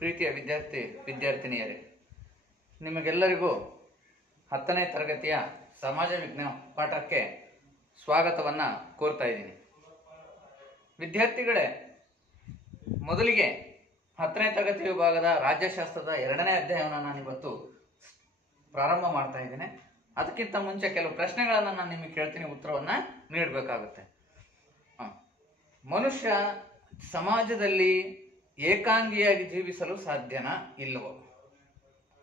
ಪ್ರೀತಿಯ ವಿದ್ಯಾರ್ಥಿನಿಯರೇ, ನಿಮಗೆಲ್ಲರಿಗೂ 10ನೇ ತರಗತಿಯ ಸಮಾಜ ವಿಜ್ಞಾನ ಪಾಠಕ್ಕೆ ಸ್ವಾಗತವನ್ನು ಕೋರ್ತಾ ಇದ್ದೀನಿ. ವಿದ್ಯಾರ್ಥಿಗಳೇ, ಮೊದಲಿಗೆ 10ನೇ ತರಗತಿ ವಿಭಾಗದ ರಾಜ್ಯಶಾಸ್ತ್ರದ 2ನೇ ಅಧ್ಯಾಯವನ್ನು ನಾನು ಇವತ್ತು ಪ್ರಾರಂಭ ಮಾಡ್ತಾ ಇದ್ದೇನೆ. ಅದಕ್ಕಿಂತ ಮುಂಚೆ ಕೆಲವು ಪ್ರಶ್ನೆಗಳನ್ನು ನಾನು ನಿಮಗೆ ಕೇಳ್ತೀನಿ, ಉತ್ತರವನ್ನು ನೀಡಬೇಕಾಗುತ್ತೆ. ಮನುಷ್ಯ ಸಮಾಜದಲ್ಲಿ ಏಕಾಂಗಿಯಾಗಿ ಜೀವಿಸಲು ಸಾಧ್ಯನಾ ಇಲ್ಲವೋ?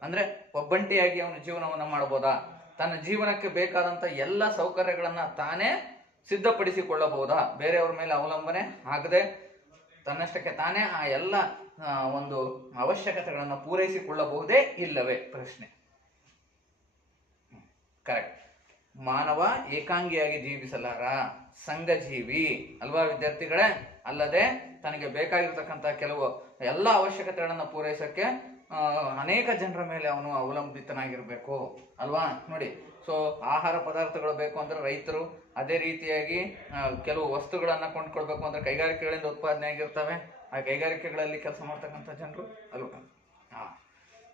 ಅಂದ್ರೆ ಒಬ್ಬಂಟಿಯಾಗಿ ಅವನ ಜೀವನವನ್ನು ಮಾಡಬಹುದಾ? ತನ್ನ ಜೀವನಕ್ಕೆ ಬೇಕಾದಂತ ಎಲ್ಲ ಸೌಕರ್ಯಗಳನ್ನ ತಾನೇ ಸಿದ್ಧಪಡಿಸಿಕೊಳ್ಳಬಹುದಾ? ಬೇರೆಯವ್ರ ಮೇಲೆ ಅವಲಂಬನೆ ಆಗದೆ ತನ್ನಷ್ಟಕ್ಕೆ ತಾನೇ ಆ ಎಲ್ಲ ಒಂದು ಅವಶ್ಯಕತೆಗಳನ್ನು ಪೂರೈಸಿಕೊಳ್ಳಬಹುದೇ ಇಲ್ಲವೇ? ಪ್ರಶ್ನೆ ಕರೆಕ್ಟ್. ಮಾನವ ಏಕಾಂಗಿಯಾಗಿ ಜೀವಿಸಲಾರ, ಸಂಘಜೀವಿ ಅಲ್ವಾ ವಿದ್ಯಾರ್ಥಿಗಳೇ? ಅಲ್ಲದೆ ತನಗೆ ಬೇಕಾಗಿರ್ತಕ್ಕಂಥ ಕೆಲವು ಎಲ್ಲ ಅವಶ್ಯಕತೆಗಳನ್ನು ಪೂರೈಸಕ್ಕೆ ಅನೇಕ ಜನರ ಮೇಲೆ ಅವನು ಅವಲಂಬಿತನಾಗಿರ್ಬೇಕು ಅಲ್ವಾ? ನೋಡಿ, ಸೊ ಆಹಾರ ಪದಾರ್ಥಗಳು ಬೇಕು ಅಂದ್ರೆ ರೈತರು, ಅದೇ ರೀತಿಯಾಗಿ ಕೆಲವು ವಸ್ತುಗಳನ್ನ ಕೊಂಡ್ಕೊಳ್ಬೇಕು ಅಂದ್ರೆ ಕೈಗಾರಿಕೆಗಳಿಂದ ಉತ್ಪಾದನೆ ಆಗಿರ್ತವೆ, ಆ ಕೈಗಾರಿಕೆಗಳಲ್ಲಿ ಕೆಲಸ ಮಾಡ್ತಕ್ಕಂಥ ಜನರು ಅಲ್ವಾ?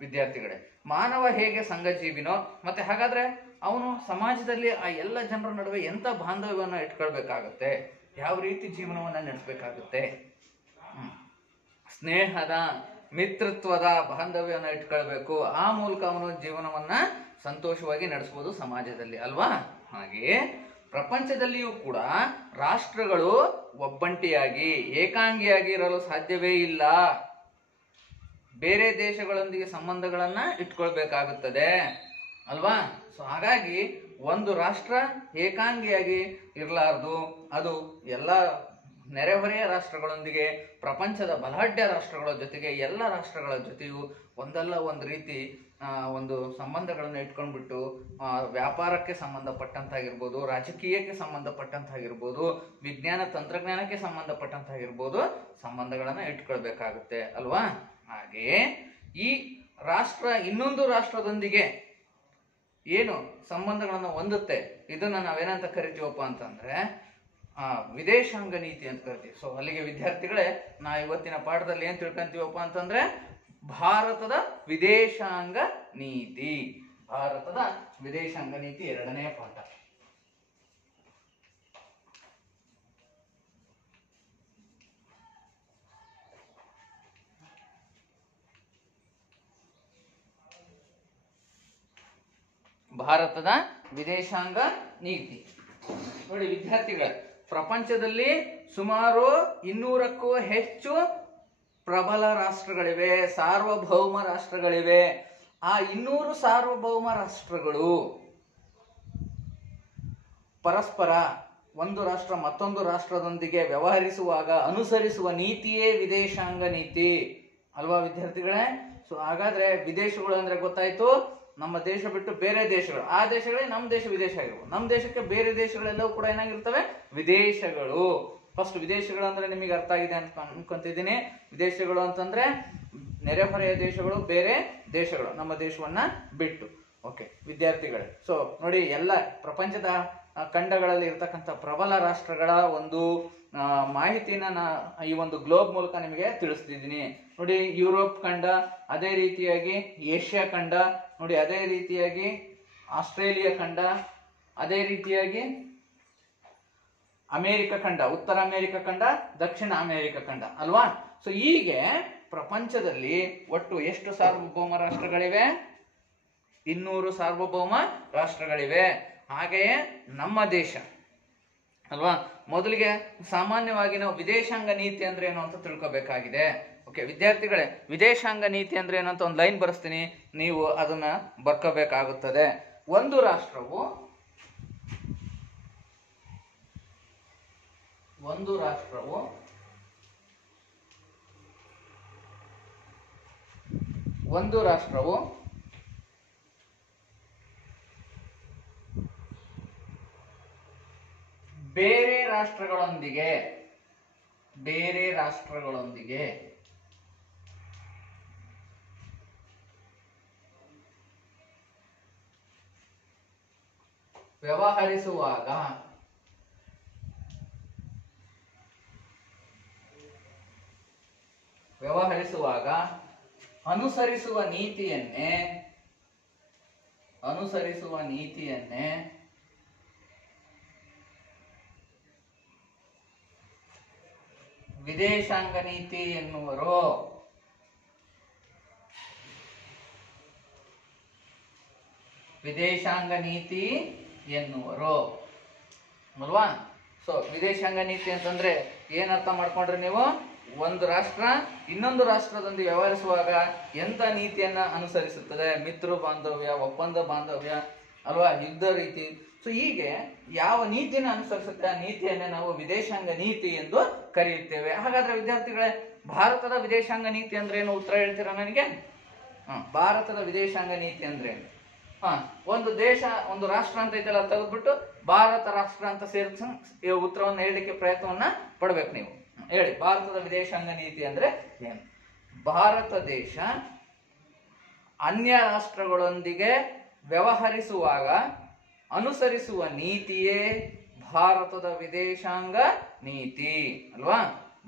ವಿದ್ಯಾರ್ಥಿಗಳೇ, ಮಾನವ ಹೇಗೆ ಸಂಘಜೀವಿನೋ, ಮತ್ತೆ ಹಾಗಾದ್ರೆ ಅವನು ಸಮಾಜದಲ್ಲಿ ಆ ಎಲ್ಲ ಜನರ ನಡುವೆ ಎಂತ ಬಾಂಧವ್ಯವನ್ನು ಇಟ್ಕೊಳ್ಬೇಕಾಗತ್ತೆ, ಯಾವ ರೀತಿ ಜೀವನವನ್ನ ನಡೆಸಬೇಕಾಗುತ್ತೆ? ಸ್ನೇಹದ, ಮಿತ್ರತ್ವದ ಬಾಂಧವ್ಯವನ್ನು ಇಟ್ಕೊಳ್ಬೇಕು. ಆ ಮೂಲಕ ಅವನು ಜೀವನವನ್ನ ಸಂತೋಷವಾಗಿ ನಡೆಸಬಹುದು ಸಮಾಜದಲ್ಲಿ ಅಲ್ವಾ? ಹಾಗೆಯೇ ಪ್ರಪಂಚದಲ್ಲಿಯೂ ಕೂಡ ರಾಷ್ಟ್ರಗಳು ಒಬ್ಬಂಟಿಯಾಗಿ ಏಕಾಂಗಿಯಾಗಿ ಇರಲು ಸಾಧ್ಯವೇ ಇಲ್ಲ. ಬೇರೆ ದೇಶಗಳೊಂದಿಗೆ ಸಂಬಂಧಗಳನ್ನ ಇಟ್ಕೊಳ್ಬೇಕಾಗುತ್ತದೆ ಅಲ್ವಾ? ಸೊ ಹಾಗಾಗಿ ಒಂದು ರಾಷ್ಟ್ರ ಏಕಾಂಗಿಯಾಗಿ ಇರಲಾರದು, ಅದು ಎಲ್ಲ ನೆರೆಹೊರೆಯ ರಾಷ್ಟ್ರಗಳೊಂದಿಗೆ, ಪ್ರಪಂಚದ ಬಲಾಢ್ಯ ರಾಷ್ಟ್ರಗಳ ಜೊತೆಗೆ, ಎಲ್ಲ ರಾಷ್ಟ್ರಗಳ ಜೊತೆಯೂ ಒಂದಲ್ಲ ಒಂದು ರೀತಿ ಒಂದು ಸಂಬಂಧಗಳನ್ನು ಇಟ್ಕೊಂಡ್ಬಿಟ್ಟು ವ್ಯಾಪಾರಕ್ಕೆ ಸಂಬಂಧಪಟ್ಟಂತಾಗಿರ್ಬೋದು, ರಾಜಕೀಯಕ್ಕೆ ಸಂಬಂಧಪಟ್ಟಂತಾಗಿರ್ಬೋದು, ವಿಜ್ಞಾನ ತಂತ್ರಜ್ಞಾನಕ್ಕೆ ಸಂಬಂಧಪಟ್ಟಂತಾಗಿರ್ಬೋದು, ಸಂಬಂಧಗಳನ್ನು ಇಟ್ಕೊಳ್ಬೇಕಾಗುತ್ತೆ ಅಲ್ವಾ? ಹಾಗೆಯೇ ಈ ರಾಷ್ಟ್ರ ಇನ್ನೊಂದು ರಾಷ್ಟ್ರದೊಂದಿಗೆ ಏನು ಸಂಬಂಧಗಳನ್ನು ಹೊಂದುತ್ತೆ, ಇದನ್ನ ನಾವೇನಂತ ಕರಿತೀವಪ್ಪ ಅಂತಂದ್ರೆ ವಿದೇಶಾಂಗ ನೀತಿ ಅಂತ ಕರಿತೀವಿ. ಸೊ ಅಲ್ಲಿಗೆ ವಿದ್ಯಾರ್ಥಿಗಳೇ, ನಾ ಇವತ್ತಿನ ಪಾಠದಲ್ಲಿ ಏನ್ ತಿಳ್ಕೊಂತೀವಪ್ಪ ಅಂತಂದ್ರೆ ಭಾರತದ ವಿದೇಶಾಂಗ ನೀತಿ. ಭಾರತದ ವಿದೇಶಾಂಗ ನೀತಿ 2ನೇ ಪಾಠ. ಭಾರತದ ವಿದೇಶಾಂಗ ನೀತಿ. ನೋಡಿ ವಿದ್ಯಾರ್ಥಿಗಳೇ, ಪ್ರಪಂಚದಲ್ಲಿ ಸುಮಾರು 200ಕ್ಕೂ ಹೆಚ್ಚು ಪ್ರಬಲ ರಾಷ್ಟ್ರಗಳಿವೆ, ಸಾರ್ವಭೌಮ ರಾಷ್ಟ್ರಗಳಿವೆ. ಆ 200 ಸಾರ್ವಭೌಮ ರಾಷ್ಟ್ರಗಳು ಪರಸ್ಪರ ಒಂದು ರಾಷ್ಟ್ರ ಮತ್ತೊಂದು ರಾಷ್ಟ್ರದೊಂದಿಗೆ ವ್ಯವಹರಿಸುವಾಗ ಅನುಸರಿಸುವ ನೀತಿಯೇ ವಿದೇಶಾಂಗ ನೀತಿ ಅಲ್ವಾ ವಿದ್ಯಾರ್ಥಿಗಳೇ? ಸೊ ಹಾಗಾದ್ರೆ ವಿದೇಶಗಳು ಅಂದ್ರೆ ಗೊತ್ತಾಯ್ತು, ನಮ್ಮ ದೇಶ ಬಿಟ್ಟು ಬೇರೆ ದೇಶಗಳು, ಆ ದೇಶಗಳೇ ನಮ್ಮ ದೇಶ ವಿದೇಶ ಆಗಿರ್ಬೋದು, ನಮ್ಮ ದೇಶಕ್ಕೆ ಬೇರೆ ದೇಶಗಳೆಲ್ಲವೂ ಕೂಡ ಏನಾಗಿರ್ತವೆ? ವಿದೇಶಗಳು. ಫಸ್ಟ್ ವಿದೇಶಗಳು ಅಂದ್ರೆ ನಿಮಗೆ ಅರ್ಥ ಆಗಿದೆ ಅಂತ ಅನ್ಕೊಂತಿದ್ದೀನಿ. ವಿದೇಶಗಳು ಅಂತಂದ್ರೆ ನೆರೆಹೊರೆಯ ದೇಶಗಳು, ಬೇರೆ ದೇಶಗಳು, ನಮ್ಮ ದೇಶವನ್ನ ಬಿಟ್ಟು. ಓಕೆ ವಿದ್ಯಾರ್ಥಿಗಳೇ, ಸೊ ನೋಡಿ, ಎಲ್ಲ ಪ್ರಪಂಚದ ಖಂಡಗಳಲ್ಲಿ ಇರ್ತಕ್ಕಂಥ ಪ್ರಬಲ ರಾಷ್ಟ್ರಗಳ ಒಂದು ಮಾಹಿತಿನ ಈ ಒಂದು ಗ್ಲೋಬ್ ಮೂಲಕ ನಿಮಗೆ ತಿಳಿಸ್ತಿದ್ದೀನಿ. ನೋಡಿ, ಯುರೋಪ್ ಖಂಡ, ಅದೇ ರೀತಿಯಾಗಿ ಏಷ್ಯಾ ಖಂಡ, ನೋಡಿ ಅದೇ ರೀತಿಯಾಗಿ ಆಸ್ಟ್ರೇಲಿಯಾ ಖಂಡ, ಅದೇ ರೀತಿಯಾಗಿ ಅಮೇರಿಕ ಖಂಡ, ಉತ್ತರ ಅಮೇರಿಕ ಖಂಡ, ದಕ್ಷಿಣ ಅಮೇರಿಕ ಖಂಡ ಅಲ್ವಾ? ಸೊ ಹೀಗೆ ಪ್ರಪಂಚದಲ್ಲಿ ಒಟ್ಟು ಎಷ್ಟು ಸಾರ್ವಭೌಮ ರಾಷ್ಟ್ರಗಳಿವೆ? 200 ಸಾರ್ವಭೌಮ ರಾಷ್ಟ್ರಗಳಿವೆ. ಹಾಗೆಯೇ ನಮ್ಮ ದೇಶ ಅಲ್ವಾ? ಮೊದಲಿಗೆ ಸಾಮಾನ್ಯವಾಗಿ ನಾವು ವಿದೇಶಾಂಗ ನೀತಿ ಅಂದ್ರೆ ಏನು ಅಂತ ತಿಳ್ಕೊಬೇಕಾಗಿದೆ. ಓಕೆ ವಿದ್ಯಾರ್ಥಿಗಳೇ, ವಿದೇಶಾಂಗ ನೀತಿ ಅಂದ್ರೆ ಏನು ಅಂತ ಒಂದು ಲೈನ್ ಬರೆಸ್ತೀನಿ, ನೀವು ಅದನ್ನ ಬರ್ಕೋಬೇಕಾಗುತ್ತದೆ. ಒಂದು ರಾಷ್ಟ್ರವು ಬೇರೆ ರಾಷ್ಟ್ರಗಳೊಂದಿಗೆ ವ್ಯವಹರಿಸುವಾಗ ಅನುಸರಿಸುವ ನೀತಿಯನ್ನೇ ವಿದೇಶಾಂಗ ನೀತಿ ಎನ್ನುವರು. ವಿದೇಶಾಂಗ ನೀತಿ ಎನ್ನುವರು ಅಲ್ವಾ? ಸೊ ವಿದೇಶಾಂಗ ನೀತಿ ಅಂತಂದ್ರೆ ಏನ್ ಅರ್ಥ ಮಾಡ್ಕೊಂಡ್ರಿ ನೀವು? ಒಂದು ರಾಷ್ಟ್ರ ಇನ್ನೊಂದು ರಾಷ್ಟ್ರದೊಂದಿಗೆ ವ್ಯವಹರಿಸುವಾಗ ಎಂತ ನೀತಿಯನ್ನ ಅನುಸರಿಸುತ್ತದೆ? ಮಿತ್ರ ಬಾಂಧವ್ಯ, ಒಪ್ಪಂದ ಬಾಂಧವ್ಯ ಅಲ್ವಾ, ಯುದ್ಧ ರೀತಿ. ಸೊ ಹೀಗೆ ಯಾವ ನೀತಿಯನ್ನು ಅನುಸರಿಸುತ್ತೆ ಆ ನೀತಿಯನ್ನೇ ನಾವು ವಿದೇಶಾಂಗ ನೀತಿ ಎಂದು ಕರೆಯುತ್ತೇವೆ. ಹಾಗಾದ್ರೆ ವಿದ್ಯಾರ್ಥಿಗಳೇ, ಭಾರತದ ವಿದೇಶಾಂಗ ನೀತಿ ಅಂದ್ರೆ ಏನು? ಉತ್ತರ ಹೇಳ್ತೀರಾ ನನಗೆ? ಭಾರತದ ವಿದೇಶಾಂಗ ನೀತಿ ಅಂದ್ರೆ ಏನು? ಒಂದು ದೇಶ, ಒಂದು ರಾಷ್ಟ್ರ ಅಂತ ಐತಲ್ಲ, ತೆಗೆದ್ಬಿಟ್ಟು ಭಾರತ ರಾಷ್ಟ್ರ ಅಂತ ಸೇರಿಸಿ ಉತ್ತರವನ್ನು ಹೇಳಲಿಕ್ಕೆ ಪ್ರಯತ್ನವನ್ನ ಪಡ್ಬೇಕು ನೀವು. ಹೇಳಿ, ಭಾರತದ ವಿದೇಶಾಂಗ ನೀತಿ ಅಂದ್ರೆ ಏನು? ಭಾರತ ದೇಶ ಅನ್ಯ ರಾಷ್ಟ್ರಗಳೊಂದಿಗೆ ವ್ಯವಹರಿಸುವಾಗ ಅನುಸರಿಸುವ ನೀತಿಯೇ ಭಾರತದ ವಿದೇಶಾಂಗ ನೀತಿ ಅಲ್ವಾ?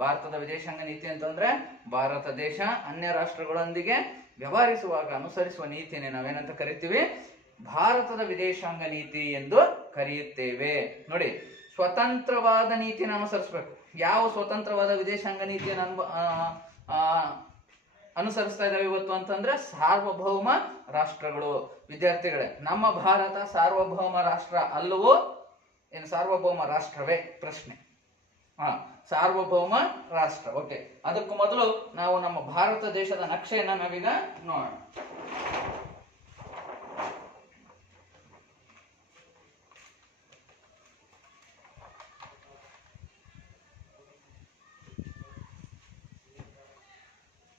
ಭಾರತದ ವಿದೇಶಾಂಗ ನೀತಿ ಅಂತಂದ್ರೆ ಭಾರತ ದೇಶ ಅನ್ಯ ರಾಷ್ಟ್ರಗಳೊಂದಿಗೆ ವ್ಯವಹರಿಸುವಾಗ ಅನುಸರಿಸುವ ನೀತಿಯನ್ನೇ ನಾವೇನಂತ ಕರಿತೀವಿ? ಭಾರತದ ವಿದೇಶಾಂಗ ನೀತಿ ಎಂದು ಕರೆಯುತ್ತೇವೆ. ನೋಡಿ, ಸ್ವತಂತ್ರವಾದ ನೀತಿಯನ್ನು ಅನುಸರಿಸಬೇಕು. ಯಾವ ಸ್ವತಂತ್ರವಾದ ವಿದೇಶಾಂಗ ನೀತಿಯನ್ನು ಅನುಸರಿಸ್ತಾ ಇದ್ದಾವೆ ಇವತ್ತು ಅಂತಂದ್ರೆ ಸಾರ್ವಭೌಮ ರಾಷ್ಟ್ರಗಳು. ವಿದ್ಯಾರ್ಥಿಗಳೇ, ನಮ್ಮ ಭಾರತ ಸಾರ್ವಭೌಮ ರಾಷ್ಟ್ರ ಅಲ್ಲವೋ? ಏನು ಸಾರ್ವಭೌಮ ರಾಷ್ಟ್ರವೇ? ಪ್ರಶ್ನೆ. ಸಾರ್ವಭೌಮ ರಾಷ್ಟ್ರ. ಓಕೆ, ಅದಕ್ಕೂ ಮೊದಲು ನಾವು ನಮ್ಮ ಭಾರತ ದೇಶದ ನಕ್ಷೆಯನ್ನ ನಾವೀಗ ನೋಡೋಣ.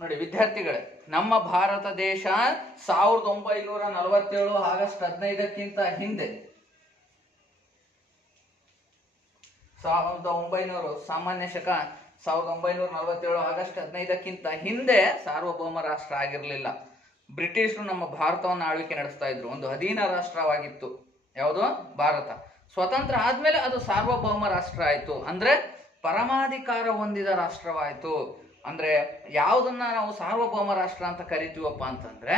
ನೋಡಿ ವಿದ್ಯಾರ್ಥಿಗಳೇ, ನಮ್ಮ ಭಾರತ ದೇಶ 1947 ಆಗಸ್ಟ್ 15ಕ್ಕಿಂತ ಹಿಂದೆ 1900 ಸಾಮಾನ್ಯ ಶಕ 1947 ಆಗಸ್ಟ್ 15ಕ್ಕಿಂತ ಹಿಂದೆ ಸಾರ್ವಭೌಮ ರಾಷ್ಟ್ರ ಆಗಿರಲಿಲ್ಲ. ಬ್ರಿಟಿಷರು ನಮ್ಮ ಭಾರತವನ್ನು ಆಳ್ವಿಕೆ ನಡೆಸ್ತಾ ಇದ್ರು. ಒಂದು ಅಧೀನ ರಾಷ್ಟ್ರವಾಗಿತ್ತು ಯಾವುದು? ಭಾರತ. ಸ್ವತಂತ್ರ ಆದ್ಮೇಲೆ ಅದು ಸಾರ್ವಭೌಮ ರಾಷ್ಟ್ರ ಆಯ್ತು, ಅಂದ್ರೆ ಪರಮಾಧಿಕಾರ ಹೊಂದಿದ ರಾಷ್ಟ್ರವಾಯ್ತು. ಅಂದ್ರೆ ಯಾವುದನ್ನ ನಾವು ಸಾರ್ವಭೌಮ ರಾಷ್ಟ್ರ ಅಂತ ಕರಿತೀವಪ್ಪ ಅಂತಂದ್ರೆ,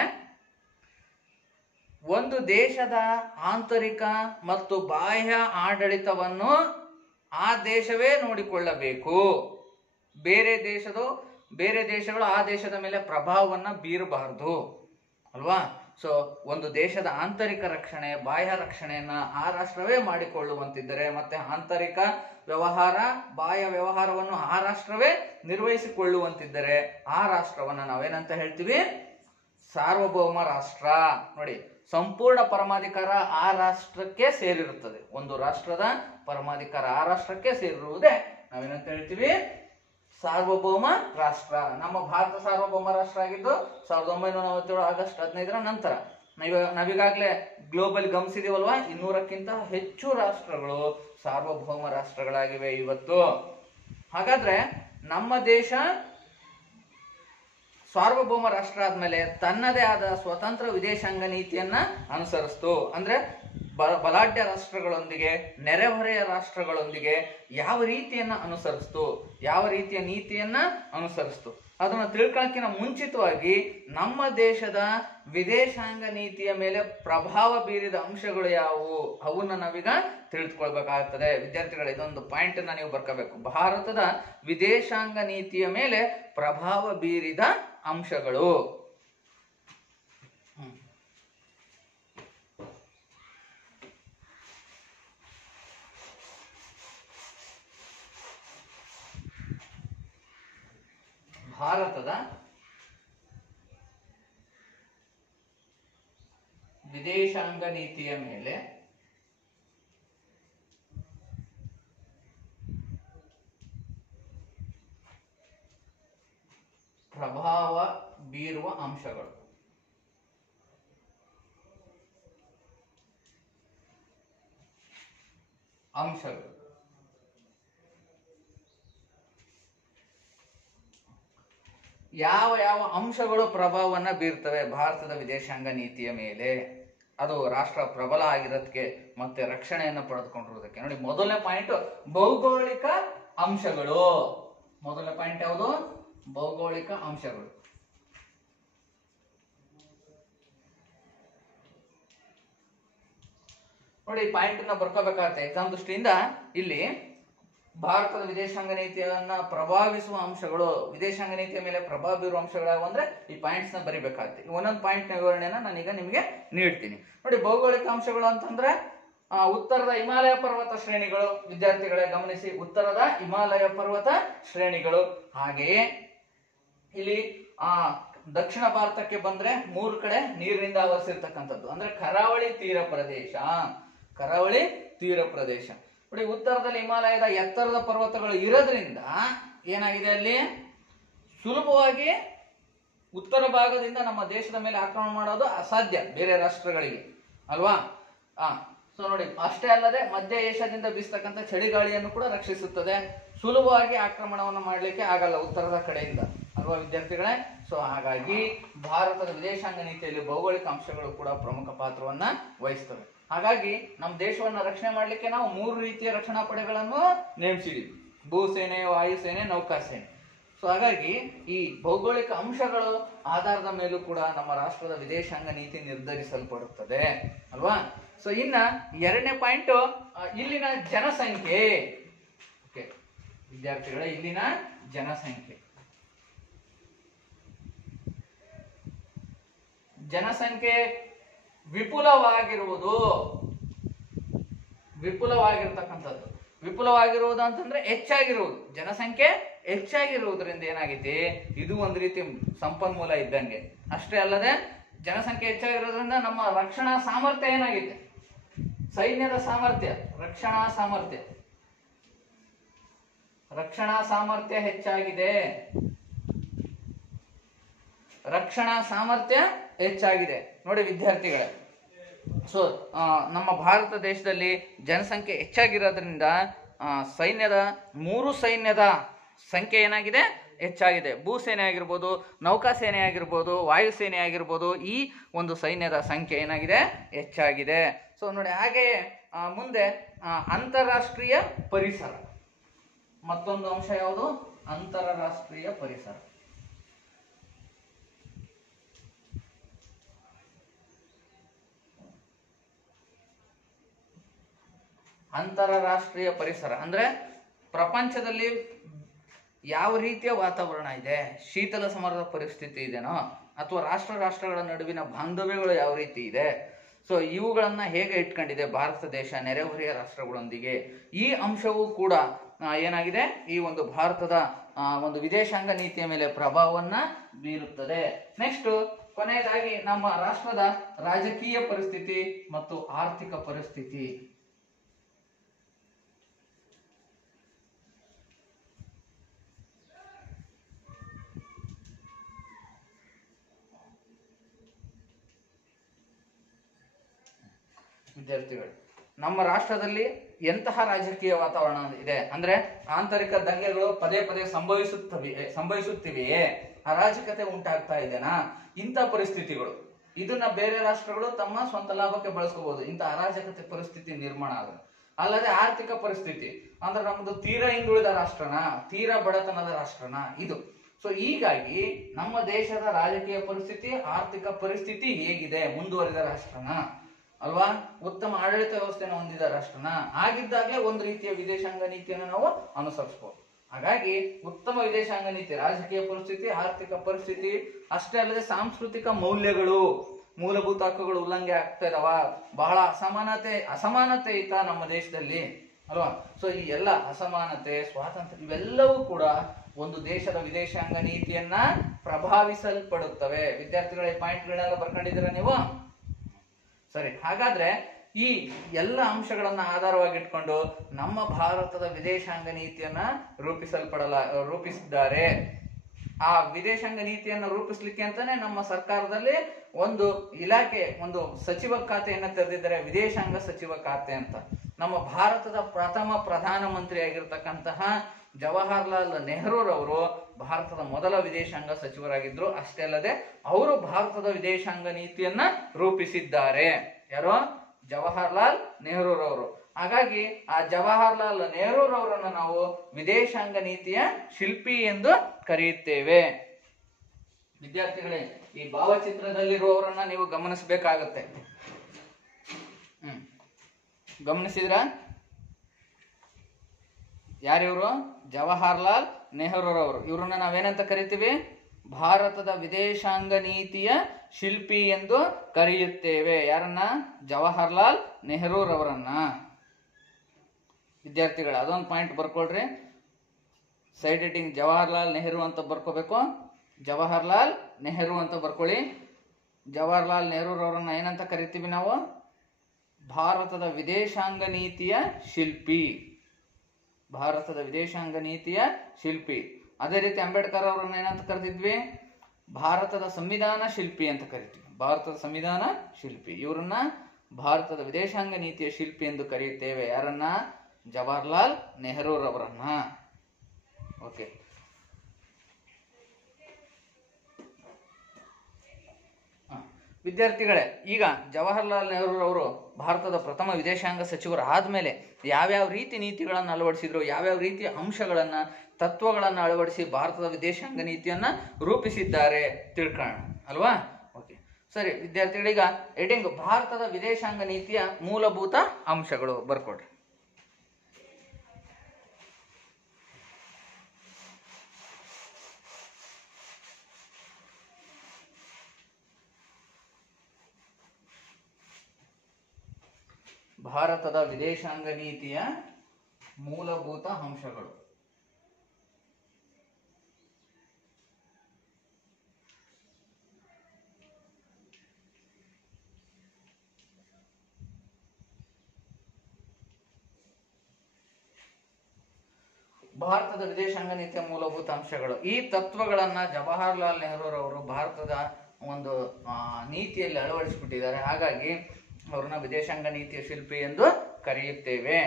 ಒಂದು ದೇಶದ ಆಂತರಿಕ ಮತ್ತು ಬಾಹ್ಯ ಆಡಳಿತವನ್ನು ಆ ದೇಶವೇ ನೋಡಿಕೊಳ್ಳಬೇಕು. ಬೇರೆ ದೇಶಗಳು ಆ ದೇಶದ ಮೇಲೆ ಪ್ರಭಾವವನ್ನ ಬೀರಬಾರದು ಅಲ್ವಾ? ಸೊ ಒಂದು ದೇಶದ ಆಂತರಿಕ ರಕ್ಷಣೆ, ಬಾಹ್ಯ ರಕ್ಷಣೆಯನ್ನ ಆ ರಾಷ್ಟ್ರವೇ ಮಾಡಿಕೊಳ್ಳುವಂತಿದ್ದರೆ, ಮತ್ತೆ ಆಂತರಿಕ ವ್ಯವಹಾರ, ಬಾಹ್ಯ ವ್ಯವಹಾರವನ್ನು ಆ ರಾಷ್ಟ್ರವೇ ನಿರ್ವಹಿಸಿಕೊಳ್ಳುವಂತಿದ್ದರೆ ಆ ರಾಷ್ಟ್ರವನ್ನ ನಾವೇನಂತ ಹೇಳ್ತೀವಿ? ಸಾರ್ವಭೌಮ ರಾಷ್ಟ್ರ. ನೋಡಿ, ಸಂಪೂರ್ಣ ಪರಮಾಧಿಕಾರ ಆ ರಾಷ್ಟ್ರಕ್ಕೆ ಸೇರಿರುತ್ತದೆ. ಒಂದು ರಾಷ್ಟ್ರದ ಪರಮಾಧಿಕಾರ ಆ ರಾಷ್ಟ್ರಕ್ಕೆ ಸೇರಿರುವುದೇ ನಾವೇನಂತ ಹೇಳ್ತೀವಿ? ಸಾರ್ವಭೌಮ ರಾಷ್ಟ್ರ. ನಮ್ಮ ಭಾರತ ಸಾರ್ವಭೌಮ ರಾಷ್ಟ್ರ ಆಗಿದ್ದು 1947 ಆಗಸ್ಟ್ 15 ನಂತರ. ನಾವೀಗಾಗಲೇ ಗ್ಲೋಬಲ್ ಗಮನಿಸಿದೀವಲ್ವಾ, 200ಕ್ಕಿಂತ ಹೆಚ್ಚು ರಾಷ್ಟ್ರಗಳು ಸಾರ್ವಭೌಮ ರಾಷ್ಟ್ರಗಳಾಗಿವೆ ಇವತ್ತು. ಹಾಗಾದ್ರೆ ನಮ್ಮ ದೇಶ ಸಾರ್ವಭೌಮ ರಾಷ್ಟ್ರ ಆದ್ಮೇಲೆ ತನ್ನದೇ ಆದ ಸ್ವತಂತ್ರ ವಿದೇಶಾಂಗ ನೀತಿಯನ್ನ ಅನುಸರಿಸ್ತು. ಅಂದ್ರೆ ಬಲಾಢ್ಯ ರಾಷ್ಟ್ರಗಳೊಂದಿಗೆ, ನೆರೆಹೊರೆಯ ರಾಷ್ಟ್ರಗಳೊಂದಿಗೆ ಯಾವ ರೀತಿಯನ್ನ ಅನುಸರಿಸ್ತು, ಯಾವ ರೀತಿಯ ನೀತಿಯನ್ನ ಅನುಸರಿಸ್ತು ಅದನ್ನ ತಿಳ್ಕೊಳ್ಳೋಕ್ಕಿಂತ ಮುಂಚಿತವಾಗಿ ನಮ್ಮ ದೇಶದ ವಿದೇಶಾಂಗ ನೀತಿಯ ಮೇಲೆ ಪ್ರಭಾವ ಬೀರಿದ ಅಂಶಗಳು ಯಾವುವು ಅವನ್ನ ನಾವೀಗ ತಿಳಿದುಕೊಳ್ಬೇಕಾಗ್ತದೆ. ವಿದ್ಯಾರ್ಥಿಗಳು, ಇದೊಂದು ಪಾಯಿಂಟ್ ಅನ್ನ ನೀವು ಬರ್ಕೋಬೇಕು. ಭಾರತದ ವಿದೇಶಾಂಗ ನೀತಿಯ ಮೇಲೆ ಪ್ರಭಾವ ಬೀರಿದ ಅಂಶಗಳು. ಭಾರತದ ವಿದೇಶಾಂಗ ನೀತಿಯ ಮೇಲೆ ಪ್ರಭಾವ ಬೀರುವ ಅಂಶಗಳು. ಯಾವ ಯಾವ ಅಂಶಗಳು ಪ್ರಭಾವವನ್ನ ಬೀರ್ತವೆ ಭಾರತದ ವಿದೇಶಾಂಗ ನೀತಿಯ ಮೇಲೆ? ಅದು ರಾಷ್ಟ್ರ ಪ್ರಬಲ ಆಗಿರೋದಕ್ಕೆ ಮತ್ತೆ ರಕ್ಷಣೆಯನ್ನು ಪಡೆದುಕೊಂಡಿರೋದಕ್ಕೆ. ನೋಡಿ, ಮೊದಲನೇ ಪಾಯಿಂಟ್ ಭೌಗೋಳಿಕ ಅಂಶಗಳು. ಮೊದಲನೇ ಪಾಯಿಂಟ್ ಯಾವುದು? ಭೌಗೋಳಿಕ ಅಂಶಗಳು. ನೋಡಿ ಪಾಯಿಂಟ್ ನ ಬರ್ಕೋಬೇಕಾಗತ್ತೆ ಎಕ್ಸಾಮ್ ದೃಷ್ಟಿಯಿಂದ. ಇಲ್ಲಿ ಭಾರತದ ವಿದೇಶಾಂಗ ನೀತಿಯನ್ನ ಪ್ರಭಾವಿಸುವ ಅಂಶಗಳು, ವಿದೇಶಾಂಗ ನೀತಿಯ ಮೇಲೆ ಪ್ರಭಾವ ಬೀರುವ ಅಂಶಗಳು ಅಂದ್ರೆ ಈ ಪಾಯಿಂಟ್ಸ್ ನ ಬರಿಬೇಕಾಗುತ್ತೆ. ಒಂದೊಂದು ಪಾಯಿಂಟ್ ನ ವಿವರಣೆನ ನಾನೀಗ ನಿಮಗೆ ನೀಡ್ತೀನಿ. ನೋಡಿ, ಭೌಗೋಳಿಕ ಅಂಶಗಳು ಅಂತಂದ್ರೆ ಉತ್ತರದ ಹಿಮಾಲಯ ಪರ್ವತ ಶ್ರೇಣಿಗಳು. ವಿದ್ಯಾರ್ಥಿಗಳೇ ಗಮನಿಸಿ, ಉತ್ತರದ ಹಿಮಾಲಯ ಪರ್ವತ ಶ್ರೇಣಿಗಳು. ಹಾಗೆಯೇ ಇಲ್ಲಿ ದಕ್ಷಿಣ ಭಾರತಕ್ಕೆ ಬಂದ್ರೆ 3 ಕಡೆ ನೀರಿನಿಂದ ಆವರಿಸಿರ್ತಕ್ಕಂಥದ್ದು ಅಂದ್ರೆ ಕರಾವಳಿ ತೀರ ಪ್ರದೇಶ. ಕರಾವಳಿ ತೀರ ಪ್ರದೇಶ. ನೋಡಿ, ಉತ್ತರದಲ್ಲಿ ಹಿಮಾಲಯದ ಎತ್ತರದ ಪರ್ವತಗಳು ಇರೋದ್ರಿಂದ ಏನಾಗಿದೆ, ಅಲ್ಲಿ ಸುಲಭವಾಗಿ ಉತ್ತರ ಭಾಗದಿಂದ ನಮ್ಮ ದೇಶದ ಮೇಲೆ ಆಕ್ರಮಣ ಮಾಡೋದು ಅಸಾಧ್ಯ ಬೇರೆ ರಾಷ್ಟ್ರಗಳಿಗೆ, ಅಲ್ವಾ? ಸೊ ನೋಡಿ, ಅಷ್ಟೇ ಅಲ್ಲದೆ ಮಧ್ಯ ಏಷ್ಯಾದಿಂದ ಬೀಸ್ತಕ್ಕಂಥ ಚಳಿಗಾಳಿಯನ್ನು ಕೂಡ ರಕ್ಷಿಸುತ್ತದೆ. ಸುಲಭವಾಗಿ ಆಕ್ರಮಣವನ್ನು ಮಾಡಲಿಕ್ಕೆ ಆಗಲ್ಲ ಉತ್ತರದ ಕಡೆಯಿಂದ, ಅಲ್ವಾ ವಿದ್ಯಾರ್ಥಿಗಳೇ? ಸೊ ಹಾಗಾಗಿ ಭಾರತದ ವಿದೇಶಾಂಗ ನೀತಿಯಲ್ಲಿ ಭೌಗೋಳಿಕ ಅಂಶಗಳು ಕೂಡ ಪ್ರಮುಖ ಪಾತ್ರವನ್ನ ವಹಿಸ್ತವೆ. ಹಾಗಾಗಿ ನಮ್ಮ ದೇಶವನ್ನ ರಕ್ಷಣೆ ಮಾಡಲಿಕ್ಕೆ ನಾವು 3 ರೀತಿಯ ರಕ್ಷಣಾ ಪಡೆಗಳನ್ನು ನೇಮಿಸಿದ್ದೀವಿ: ಭೂಸೇನೆ, ವಾಯುಸೇನೆ, ನೌಕಾಸೇನೆ. ಸೊ ಹಾಗಾಗಿ ಈ ಭೌಗೋಳಿಕ ಅಂಶಗಳು ಆಧಾರದ ಮೇಲೂ ಕೂಡ ನಮ್ಮ ರಾಷ್ಟ್ರದ ವಿದೇಶಾಂಗ ನೀತಿ ನಿರ್ಧರಿಸಲ್ಪಡುತ್ತದೆ, ಅಲ್ವಾ? ಸೊ ಇನ್ನ 2ನೇ ಪಾಯಿಂಟ್, ಇಲ್ಲಿನ ಜನಸಂಖ್ಯೆ. ಓಕೆ ವಿದ್ಯಾರ್ಥಿಗಳೇ, ಇಲ್ಲಿನ ಜನಸಂಖ್ಯೆ. ಜನಸಂಖ್ಯೆ ವಿಪುಲವಾಗಿರ್ತಕ್ಕಂಥದ್ದು. ವಿಪುಲವಾಗಿರುವುದು ಅಂತಂದ್ರೆ ಹೆಚ್ಚಾಗಿರುವುದು. ಜನಸಂಖ್ಯೆ ಹೆಚ್ಚಾಗಿರುವುದರಿಂದ ಏನಾಗೈತಿ, ಇದು ಒಂದು ರೀತಿ ಸಂಪನ್ಮೂಲ ಇದ್ದಂಗೆ. ಅಷ್ಟೇ ಅಲ್ಲದೆ ಜನಸಂಖ್ಯೆ ಹೆಚ್ಚಾಗಿರೋದ್ರಿಂದ ನಮ್ಮ ರಕ್ಷಣಾ ಸಾಮರ್ಥ್ಯ ಏನಾಗಿದೆ, ಸೈನ್ಯದ ಸಾಮರ್ಥ್ಯ, ರಕ್ಷಣಾ ಸಾಮರ್ಥ್ಯ ಹೆಚ್ಚಾಗಿದೆ. ರಕ್ಷಣಾ ಸಾಮರ್ಥ್ಯ ಹೆಚ್ಚಾಗಿದೆ. ನೋಡಿ ವಿದ್ಯಾರ್ಥಿಗಳೇ, ಸೊ ನಮ್ಮ ಭಾರತ ದೇಶದಲ್ಲಿ ಜನಸಂಖ್ಯೆ ಹೆಚ್ಚಾಗಿರೋದ್ರಿಂದ ಸೈನ್ಯದ ಸಂಖ್ಯೆ ಏನಾಗಿದೆ, ಹೆಚ್ಚಾಗಿದೆ. ಭೂಸೇನೆ ಆಗಿರ್ಬೋದು, ನೌಕಾಸೇನೆ ಆಗಿರ್ಬೋದು, ವಾಯುಸೇನೆ ಆಗಿರ್ಬೋದು, ಈ ಒಂದು ಸೈನ್ಯದ ಸಂಖ್ಯೆ ಏನಾಗಿದೆ, ಹೆಚ್ಚಾಗಿದೆ. ಸೊ ನೋಡಿ, ಹಾಗೆಯೇ ಮುಂದೆ ಅಂತಾರಾಷ್ಟ್ರೀಯ ಪರಿಸರ. ಮತ್ತೊಂದು ಅಂಶ ಯಾವುದು, ಅಂತಾರಾಷ್ಟ್ರೀಯ ಪರಿಸರ. ಅಂತಾರಾಷ್ಟ್ರೀಯ ಪರಿಸರ ಅಂದ್ರೆ ಪ್ರಪಂಚದಲ್ಲಿ ಯಾವ ರೀತಿಯ ವಾತಾವರಣ ಇದೆ, ಶೀತಲ ಸಮರದ ಪರಿಸ್ಥಿತಿ ಇದೆನೋ, ಅಥವಾ ರಾಷ್ಟ್ರಗಳ ನಡುವಿನ ಬಾಂಧವ್ಯಗಳು ಯಾವ ರೀತಿ ಇದೆ, ಸೊ ಇವುಗಳನ್ನ ಹೇಗೆ ಇಟ್ಕೊಂಡಿದೆ ಭಾರತ ದೇಶ ನೆರೆಹೊರೆಯ ರಾಷ್ಟ್ರಗಳೊಂದಿಗೆ, ಈ ಅಂಶವೂ ಕೂಡ ಏನಾಗಿದೆ, ಈ ಒಂದು ಭಾರತದ ಒಂದು ವಿದೇಶಾಂಗ ನೀತಿಯ ಮೇಲೆ ಪ್ರಭಾವವನ್ನ ಬೀರುತ್ತದೆ. ನೆಕ್ಸ್ಟ್ ಕೊನೆಯದಾಗಿ ನಮ್ಮ ರಾಷ್ಟ್ರದ ರಾಜಕೀಯ ಪರಿಸ್ಥಿತಿ ಮತ್ತು ಆರ್ಥಿಕ ಪರಿಸ್ಥಿತಿ. ವಿದ್ಯಾರ್ಥಿಗಳು, ನಮ್ಮ ರಾಷ್ಟ್ರದಲ್ಲಿ ಎಂತಹ ರಾಜಕೀಯ ವಾತಾವರಣ ಇದೆ ಅಂದ್ರೆ ಆಂತರಿಕ ದಂಗೆಗಳು ಪದೇ ಪದೇ ಸಂಭವಿಸುತ್ತಿವೆಯೇ, ಅರಾಜಕತೆ ಉಂಟಾಗ್ತಾ ಇದೆನಾ, ಇಂಥ ಪರಿಸ್ಥಿತಿಗಳು, ಇದನ್ನ ಬೇರೆ ರಾಷ್ಟ್ರಗಳು ತಮ್ಮ ಸ್ವಂತ ಲಾಭಕ್ಕೆ ಬಳಸ್ಕೋಬಹುದು. ಇಂಥ ಅರಾಜಕತೆ ಪರಿಸ್ಥಿತಿ ನಿರ್ಮಾಣ ಆಗುತ್ತೆ. ಅಲ್ಲದೆ ಆರ್ಥಿಕ ಪರಿಸ್ಥಿತಿ ಅಂದ್ರೆ ನಮ್ದು ತೀರಾ ಹಿಂದುಳಿದ ರಾಷ್ಟ್ರನ, ತೀರಾ ಬಡತನದ ರಾಷ್ಟ್ರನ ಇದು. ಸೊ ಹೀಗಾಗಿ ನಮ್ಮ ದೇಶದ ರಾಜಕೀಯ ಪರಿಸ್ಥಿತಿ, ಆರ್ಥಿಕ ಪರಿಸ್ಥಿತಿ ಹೇಗಿದೆ, ಮುಂದುವರಿದ ರಾಷ್ಟ್ರನ ಅಲ್ವಾ, ಉತ್ತಮ ಆಡಳಿತ ವ್ಯವಸ್ಥೆಯನ್ನು ಹೊಂದಿದ ರಾಷ್ಟ್ರನ ಆಗಿದ್ದಾಗಲೇ ಒಂದು ರೀತಿಯ ವಿದೇಶಾಂಗ ನೀತಿಯನ್ನು ನಾವು ಅನುಸರಿಸಬಹುದು. ಹಾಗಾಗಿ ಉತ್ತಮ ವಿದೇಶಾಂಗ ನೀತಿ, ರಾಜಕೀಯ ಪರಿಸ್ಥಿತಿ, ಆರ್ಥಿಕ ಪರಿಸ್ಥಿತಿ, ಅಷ್ಟೇ ಅಲ್ಲದೆ ಸಾಂಸ್ಕೃತಿಕ ಮೌಲ್ಯಗಳು, ಮೂಲಭೂತ ಹಕ್ಕುಗಳು ಉಲ್ಲಂಘನೆ ಆಗ್ತಾ ಇದಾವ, ಬಹಳ ಅಸಮಾನತೆ ಇತ್ತ ನಮ್ಮ ದೇಶದಲ್ಲಿ ಅಲ್ವಾ. ಸೊ ಈ ಎಲ್ಲ ಅಸಮಾನತೆ, ಸ್ವಾತಂತ್ರ್ಯ ಇವೆಲ್ಲವೂ ಕೂಡ ಒಂದು ದೇಶದ ವಿದೇಶಾಂಗ ನೀತಿಯನ್ನ ಪ್ರಭಾವಿಸಲ್ಪಡುತ್ತವೆ. ವಿದ್ಯಾರ್ಥಿಗಳ ಪಾಯಿಂಟ್ಗಳನ್ನೆಲ್ಲ ಬರ್ಕೊಂಡಿದ್ದೀರಾ ನೀವು? ಸರಿ, ಹಾಗಾದ್ರೆ ಈ ಎಲ್ಲ ಅಂಶಗಳನ್ನ ಆಧಾರವಾಗಿಟ್ಕೊಂಡು ನಮ್ಮ ಭಾರತದ ವಿದೇಶಾಂಗ ನೀತಿಯನ್ನ ರೂಪಿಸಿದ್ದಾರೆ. ಆ ವಿದೇಶಾಂಗ ನೀತಿಯನ್ನ ರೂಪಿಸ್ಲಿಕ್ಕೆ ಅಂತಾನೆ ನಮ್ಮ ಸರ್ಕಾರದಲ್ಲಿ ಒಂದು ಇಲಾಖೆ, ಒಂದು ಸಚಿವ ಖಾತೆಯನ್ನ ತೆರೆದಿದ್ದಾರೆ, ವಿದೇಶಾಂಗ ಸಚಿವ ಖಾತೆ ಅಂತ. ನಮ್ಮ ಭಾರತದ ಪ್ರಥಮ ಪ್ರಧಾನ ಮಂತ್ರಿ ಆಗಿರ್ತಕ್ಕಂತಹ ಜವಾಹರ್ಲಾಲ್ ನೆಹರೂರವರು ಭಾರತದ ಮೊದಲ ವಿದೇಶಾಂಗ ಸಚಿವರಾಗಿದ್ರು. ಅಷ್ಟೇ ಅಲ್ಲದೆ ಅವರು ಭಾರತದ ವಿದೇಶಾಂಗ ನೀತಿಯನ್ನ ರೂಪಿಸಿದ್ದಾರೆ. ಯಾರು? ಜವಾಹರ್ಲಾಲ್ ನೆಹರೂರವರು. ಹಾಗಾಗಿ ಆ ಜವಾಹರ್ಲಾಲ್ ನೆಹರೂರವರನ್ನ ನಾವು ವಿದೇಶಾಂಗ ನೀತಿಯ ಶಿಲ್ಪಿ ಎಂದು ಕರೆಯುತ್ತೇವೆ. ವಿದ್ಯಾರ್ಥಿಗಳೇ, ಈ ಭಾವಚಿತ್ರದಲ್ಲಿರುವವರನ್ನ ನೀವು ಗಮನಿಸಬೇಕಾಗತ್ತೆ. ಗಮನಿಸಿದ್ರ? ಯಾರಿವರು? ಜವಾಹರ್ಲಾಲ್ ನೆಹರೂರವರು. ಇವ್ರನ್ನ ನಾವೇನಂತ ಕರಿತೀವಿ? ಭಾರತದ ವಿದೇಶಾಂಗ ನೀತಿಯ ಶಿಲ್ಪಿ ಎಂದು ಕರೆಯುತ್ತೇವೆ. ಯಾರನ್ನ? ಜವಾಹರ್ಲಾಲ್ ನೆಹರೂರವರನ್ನ. ವಿದ್ಯಾರ್ಥಿಗಳ ಅದೊಂದು ಪಾಯಿಂಟ್ ಬರ್ಕೊಳ್ರಿ. ಸೈಡ್ ಹೆಡ್ಡಿಂಗ್ ಜವಾಹರ್ಲಾಲ್ ನೆಹರು ಅಂತ ಬರ್ಕೋಬೇಕು. ಜವಾಹರ್ಲಾಲ್ ನೆಹರು ಅಂತ ಬರ್ಕೊಳ್ಳಿ. ಜವಾಹರ್ಲಾಲ್ ನೆಹರೂರವರನ್ನ ಏನಂತ ಕರಿತೀವಿ ನಾವು? ಭಾರತದ ವಿದೇಶಾಂಗ ನೀತಿಯ ಶಿಲ್ಪಿ. ಭಾರತದ ವಿದೇಶಾಂಗ ನೀತಿಯ ಶಿಲ್ಪಿ. ಅದೇ ರೀತಿ ಅಂಬೇಡ್ಕರ್ ಅವರನ್ನ ಏನಂತ ಕರೆದಿದ್ವಿ? ಭಾರತದ ಸಂವಿಧಾನ ಶಿಲ್ಪಿ ಅಂತ ಕರಿತೀವಿ. ಭಾರತದ ಸಂವಿಧಾನ ಶಿಲ್ಪಿ. ಇವರನ್ನ ಭಾರತದ ವಿದೇಶಾಂಗ ನೀತಿಯ ಶಿಲ್ಪಿ ಎಂದು ಕರೆಯುತ್ತೇವೆ. ಯಾರನ್ನ? ಜವಾಹರ್ಲಾಲ್ ನೆಹರೂರವರನ್ನ. ಓಕೆ. ವಿದ್ಯಾರ್ಥಿಗಳೇ, ಈಗ ಜವಾಹರ್ಲಾಲ್ ನೆಹರೂರವರು ಭಾರತದ ಪ್ರಥಮ ವಿದೇಶಾಂಗ ಸಚಿವರು ಆದ್ಮೇಲೆ ಯಾವ್ಯಾವ ರೀತಿ ನೀತಿಗಳನ್ನು ಅಳವಡಿಸಿದ್ರು, ಯಾವ್ಯಾವ ರೀತಿಯ ಅಂಶಗಳನ್ನ, ತತ್ವಗಳನ್ನು ಅಳವಡಿಸಿ ಭಾರತದ ವಿದೇಶಾಂಗ ನೀತಿಯನ್ನ ರೂಪಿಸಿದ್ದಾರೆ ತಿಳ್ಕೊಳ್ಳೋಣ ಅಲ್ವಾ? ಓಕೆ ಸರಿ ವಿದ್ಯಾರ್ಥಿಗಳೀಗ ಹೆಡಿಂಗ್ ಭಾರತದ ವಿದೇಶಾಂಗ ನೀತಿಯ ಮೂಲಭೂತ ಅಂಶಗಳು ಬರ್ಕೊಡ್ರಿ. ಭಾರತದ ವಿದೇಶಾಂಗ ನೀತಿಯ ಮೂಲಭೂತ ಅಂಶಗಳು. ಭಾರತದ ವಿದೇಶಾಂಗ ನೀತಿಯ ಮೂಲಭೂತ ಅಂಶಗಳು. ಈ ತತ್ವಗಳನ್ನ ಜವಾಹರ್ಲಾಲ್ ನೆಹರೂರವರು ಭಾರತದ ಒಂದು ನೀತಿಯಲ್ಲಿ ಅಳವಡಿಸಿಬಿಟ್ಟಿದ್ದಾರೆ. ಹಾಗಾಗಿ ಅವ್ರನ್ನ ವಿದೇಶಾಂಗ ನೀತಿಯ ಶಿಲ್ಪಿ ಎಂದು ಕರೆಯುತ್ತೇವೆ.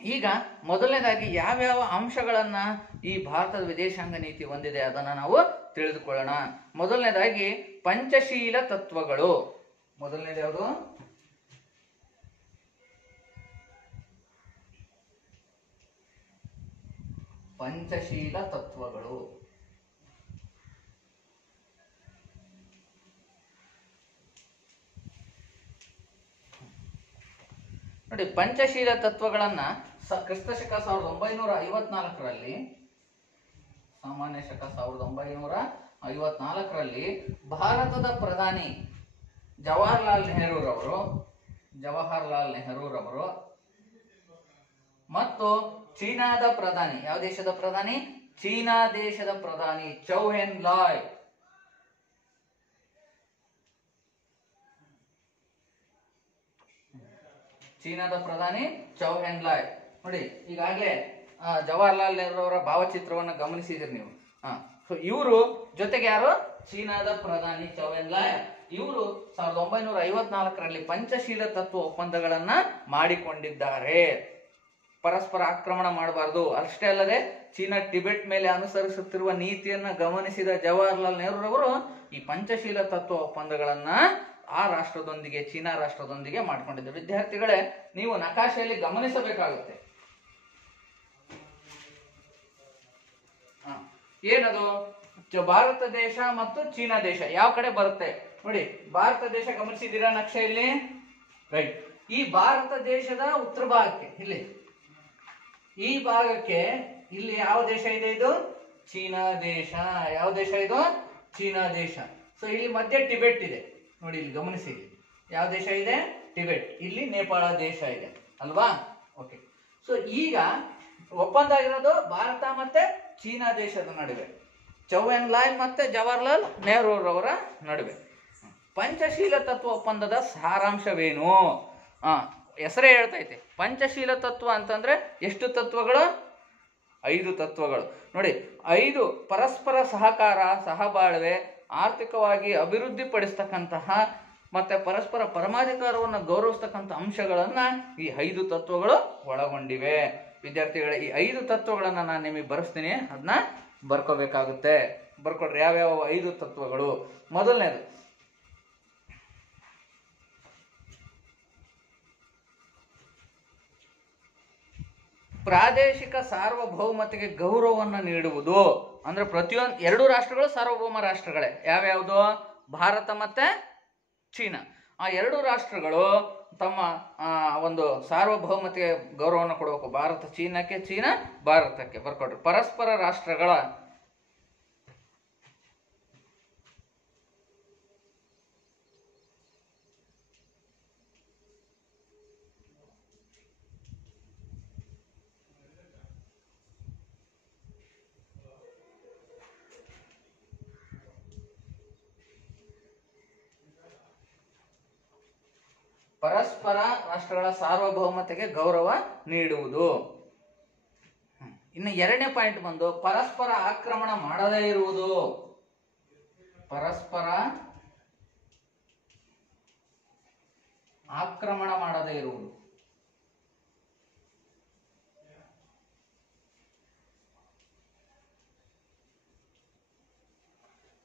ಈಗ ಮೊದಲನೇದಾಗಿ ಯಾವ್ಯಾವ ಅಂಶಗಳನ್ನ ಈ ಭಾರತದ ವಿದೇಶಾಂಗ ನೀತಿ ಹೊಂದಿದೆ ಅದನ್ನ ನಾವು ತಿಳಿದುಕೊಳ್ಳೋಣ. ಮೊದಲನೇದಾಗಿ ಪಂಚಶೀಲ ತತ್ವಗಳು. ಮೊದಲನೇದು ಯಾವುದು? ಪಂಚಶೀಲ ತತ್ವಗಳು. ನೋಡಿ, ಪಂಚಶೀಲ ತತ್ವಗಳನ್ನ ಕ್ರಿಸ್ತಶಕ 1954ರಲ್ಲಿ, ಸಾಮಾನ್ಯ ಶಕ 1954ರಲ್ಲಿ ಭಾರತದ ಪ್ರಧಾನಿ ಜವಾಹರ್ಲಾಲ್ ನೆಹರೂರವರು ಮತ್ತು ಚೀನಾದ ಪ್ರಧಾನಿ, ಯಾವ ದೇಶದ ಪ್ರಧಾನಿ? ಚೀನಾ ದೇಶದ ಪ್ರಧಾನಿ ಚೌ ಎನ್ ಲಾಯ್. ಚೀನಾದ ಪ್ರಧಾನಿ ಚೌ ಎನ್ ಲಾಯ್. ನೋಡಿ, ಈಗಾಗಲೇ ಜವಾಹರ್ಲಾಲ್ ನೆಹರು ಅವರ ಭಾವಚಿತ್ರವನ್ನು ಗಮನಿಸಿದ್ರಿ ನೀವು. ಸೊ ಇವರು ಜೊತೆಗೆ ಯಾರು? ಚೀನಾದ ಪ್ರಧಾನಿ ಚೌ ಎನ್ ಲಾಯ್. ಇವರು 1954ರಲ್ಲಿ ಪಂಚಶೀಲ ತತ್ವ ಒಪ್ಪಂದಗಳನ್ನ ಮಾಡಿಕೊಂಡಿದ್ದಾರೆ. ಪರಸ್ಪರ ಆಕ್ರಮಣ ಮಾಡಬಾರದು. ಅಷ್ಟೇ ಅಲ್ಲದೆ ಚೀನಾ ಟಿಬೆಟ್ ಮೇಲೆ ಅನುಸರಿಸುತ್ತಿರುವ ನೀತಿಯನ್ನ ಗಮನಿಸಿದ ಜವಾಹರ್ಲಾಲ್ ನೆಹರೂರವರು ಈ ಪಂಚಶೀಲ ತತ್ವ ಒಪ್ಪಂದಗಳನ್ನ ಆ ರಾಷ್ಟ್ರದೊಂದಿಗೆ, ಚೀನಾ ರಾಷ್ಟ್ರದೊಂದಿಗೆ ಮಾಡ್ಕೊಂಡಿದ್ದರು. ವಿದ್ಯಾರ್ಥಿಗಳೇ, ನೀವು ನಕಾಶೆಯಲ್ಲಿ ಗಮನಿಸಬೇಕಾಗುತ್ತೆ. ಏನದು? ಭಾರತ ದೇಶ ಮತ್ತು ಚೀನಾ ದೇಶ ಯಾವ ಕಡೆ ಬರುತ್ತೆ ನೋಡಿ. ಭಾರತ ದೇಶ ಗಮನಿಸಿದ್ದೀರಾ ನಕ್ಷೆಯಲ್ಲಿ? ರೈಟ್. ಈ ಭಾರತ ದೇಶದ ಉತ್ತರ ಭಾಗಕ್ಕೆ, ಇಲ್ಲಿ ಈ ಭಾಗಕ್ಕೆ ಇಲ್ಲಿ ಯಾವ ದೇಶ ಇದೆ? ಇದು ಚೀನಾ ದೇಶ. ಯಾವ ದೇಶ ಇದು? ಚೀನಾ ದೇಶ. ಸೊ ಇಲ್ಲಿ ಮಧ್ಯೆ ಟಿಬೆಟ್ ಇದೆ ನೋಡಿ, ಇಲ್ಲಿ ಗಮನಿಸಿ. ಯಾವ ದೇಶ ಇದೆ? ಟಿಬೆಟ್. ಇಲ್ಲಿ ನೇಪಾಳ ದೇಶ ಇದೆ ಅಲ್ವಾ? ಓಕೆ. ಸೊ ಈಗ ಒಪ್ಪಂದ ಆಗಿರೋದು ಭಾರತ ಮತ್ತೆ ಚೀನಾ ದೇಶದ ನಡುವೆ, ಚೌ ಎನ್ ಲಾಯ್ ಮತ್ತೆ ಜವಾಹರ್ಲಾಲ್ ನೆಹರೂರವರ ನಡುವೆ. ಪಂಚಶೀಲ ತತ್ವ ಒಪ್ಪಂದದ ಸಾರಾಂಶವೇನು? ಹೆಸರೇ ಹೇಳ್ತೈತೆ. ಪಂಚಶೀಲ ತತ್ವ ಅಂತಂದ್ರೆ ಎಷ್ಟು ತತ್ವಗಳು? 5 ತತ್ವಗಳು. ನೋಡಿ, 5 ಪರಸ್ಪರ ಸಹಕಾರ, ಸಹಬಾಳ್ವೆ, ಆರ್ಥಿಕವಾಗಿ ಅಭಿವೃದ್ಧಿ ಪಡಿಸ್ತಕ್ಕಂತಹ ಮತ್ತೆ ಪರಸ್ಪರ ಪರಮಾಧಿಕಾರವನ್ನು ಗೌರವಿಸ್ತಕ್ಕಂಥ ಅಂಶಗಳನ್ನ ಈ 5 ತತ್ವಗಳು ಒಳಗೊಂಡಿವೆ. ವಿದ್ಯಾರ್ಥಿಗಳ ಈ 5 ತತ್ವಗಳನ್ನ ನಾನು ನಿಮಗೆ ಬರೆಸ್ತೀನಿ, ಅದನ್ನ ಬರ್ಕೋಬೇಕಾಗುತ್ತೆ. ಬರ್ಕೊಡ್ರಿ ಯಾವ್ಯಾವ 5 ತತ್ವಗಳು. ಮೊದಲನೇದು ಪ್ರಾದೇಶಿಕ ಸಾರ್ವಭೌಮತೆಗೆ ಗೌರವವನ್ನು ನೀಡುವುದು. ಅಂದ್ರೆ ಪ್ರತಿಯೊಂದು 2 ರಾಷ್ಟ್ರಗಳು ಸಾರ್ವಭೌಮ ರಾಷ್ಟ್ರಗಳೇ. ಯಾವ್ಯಾವುದು? ಭಾರತ ಮತ್ತೆ ಚೀನಾ. ಆ 2 ರಾಷ್ಟ್ರಗಳು ತಮ್ಮ ಒಂದು ಸಾರ್ವಭೌಮತೆಗೆ ಗೌರವವನ್ನು ಕೊಡಬೇಕು. ಭಾರತ ಚೀನಾಕ್ಕೆ, ಚೀನಾ ಭಾರತಕ್ಕೆ. ಬರ್ಕೊಡ್ರಿ. ಪರಸ್ಪರ ರಾಷ್ಟ್ರಗಳ ಪರಸ್ಪರ ರಾಷ್ಟ್ರಗಳ ಸಾರ್ವಭೌಮತೆಗೆ ಗೌರವ ನೀಡುವುದು. ಇನ್ನು ಎರಡನೇ ಪಾಯಿಂಟ್ ಬಂದು ಪರಸ್ಪರ ಆಕ್ರಮಣ ಮಾಡದೇ ಇರುವುದು. ಪರಸ್ಪರ ಆಕ್ರಮಣ ಮಾಡದೇ ಇರುವುದು.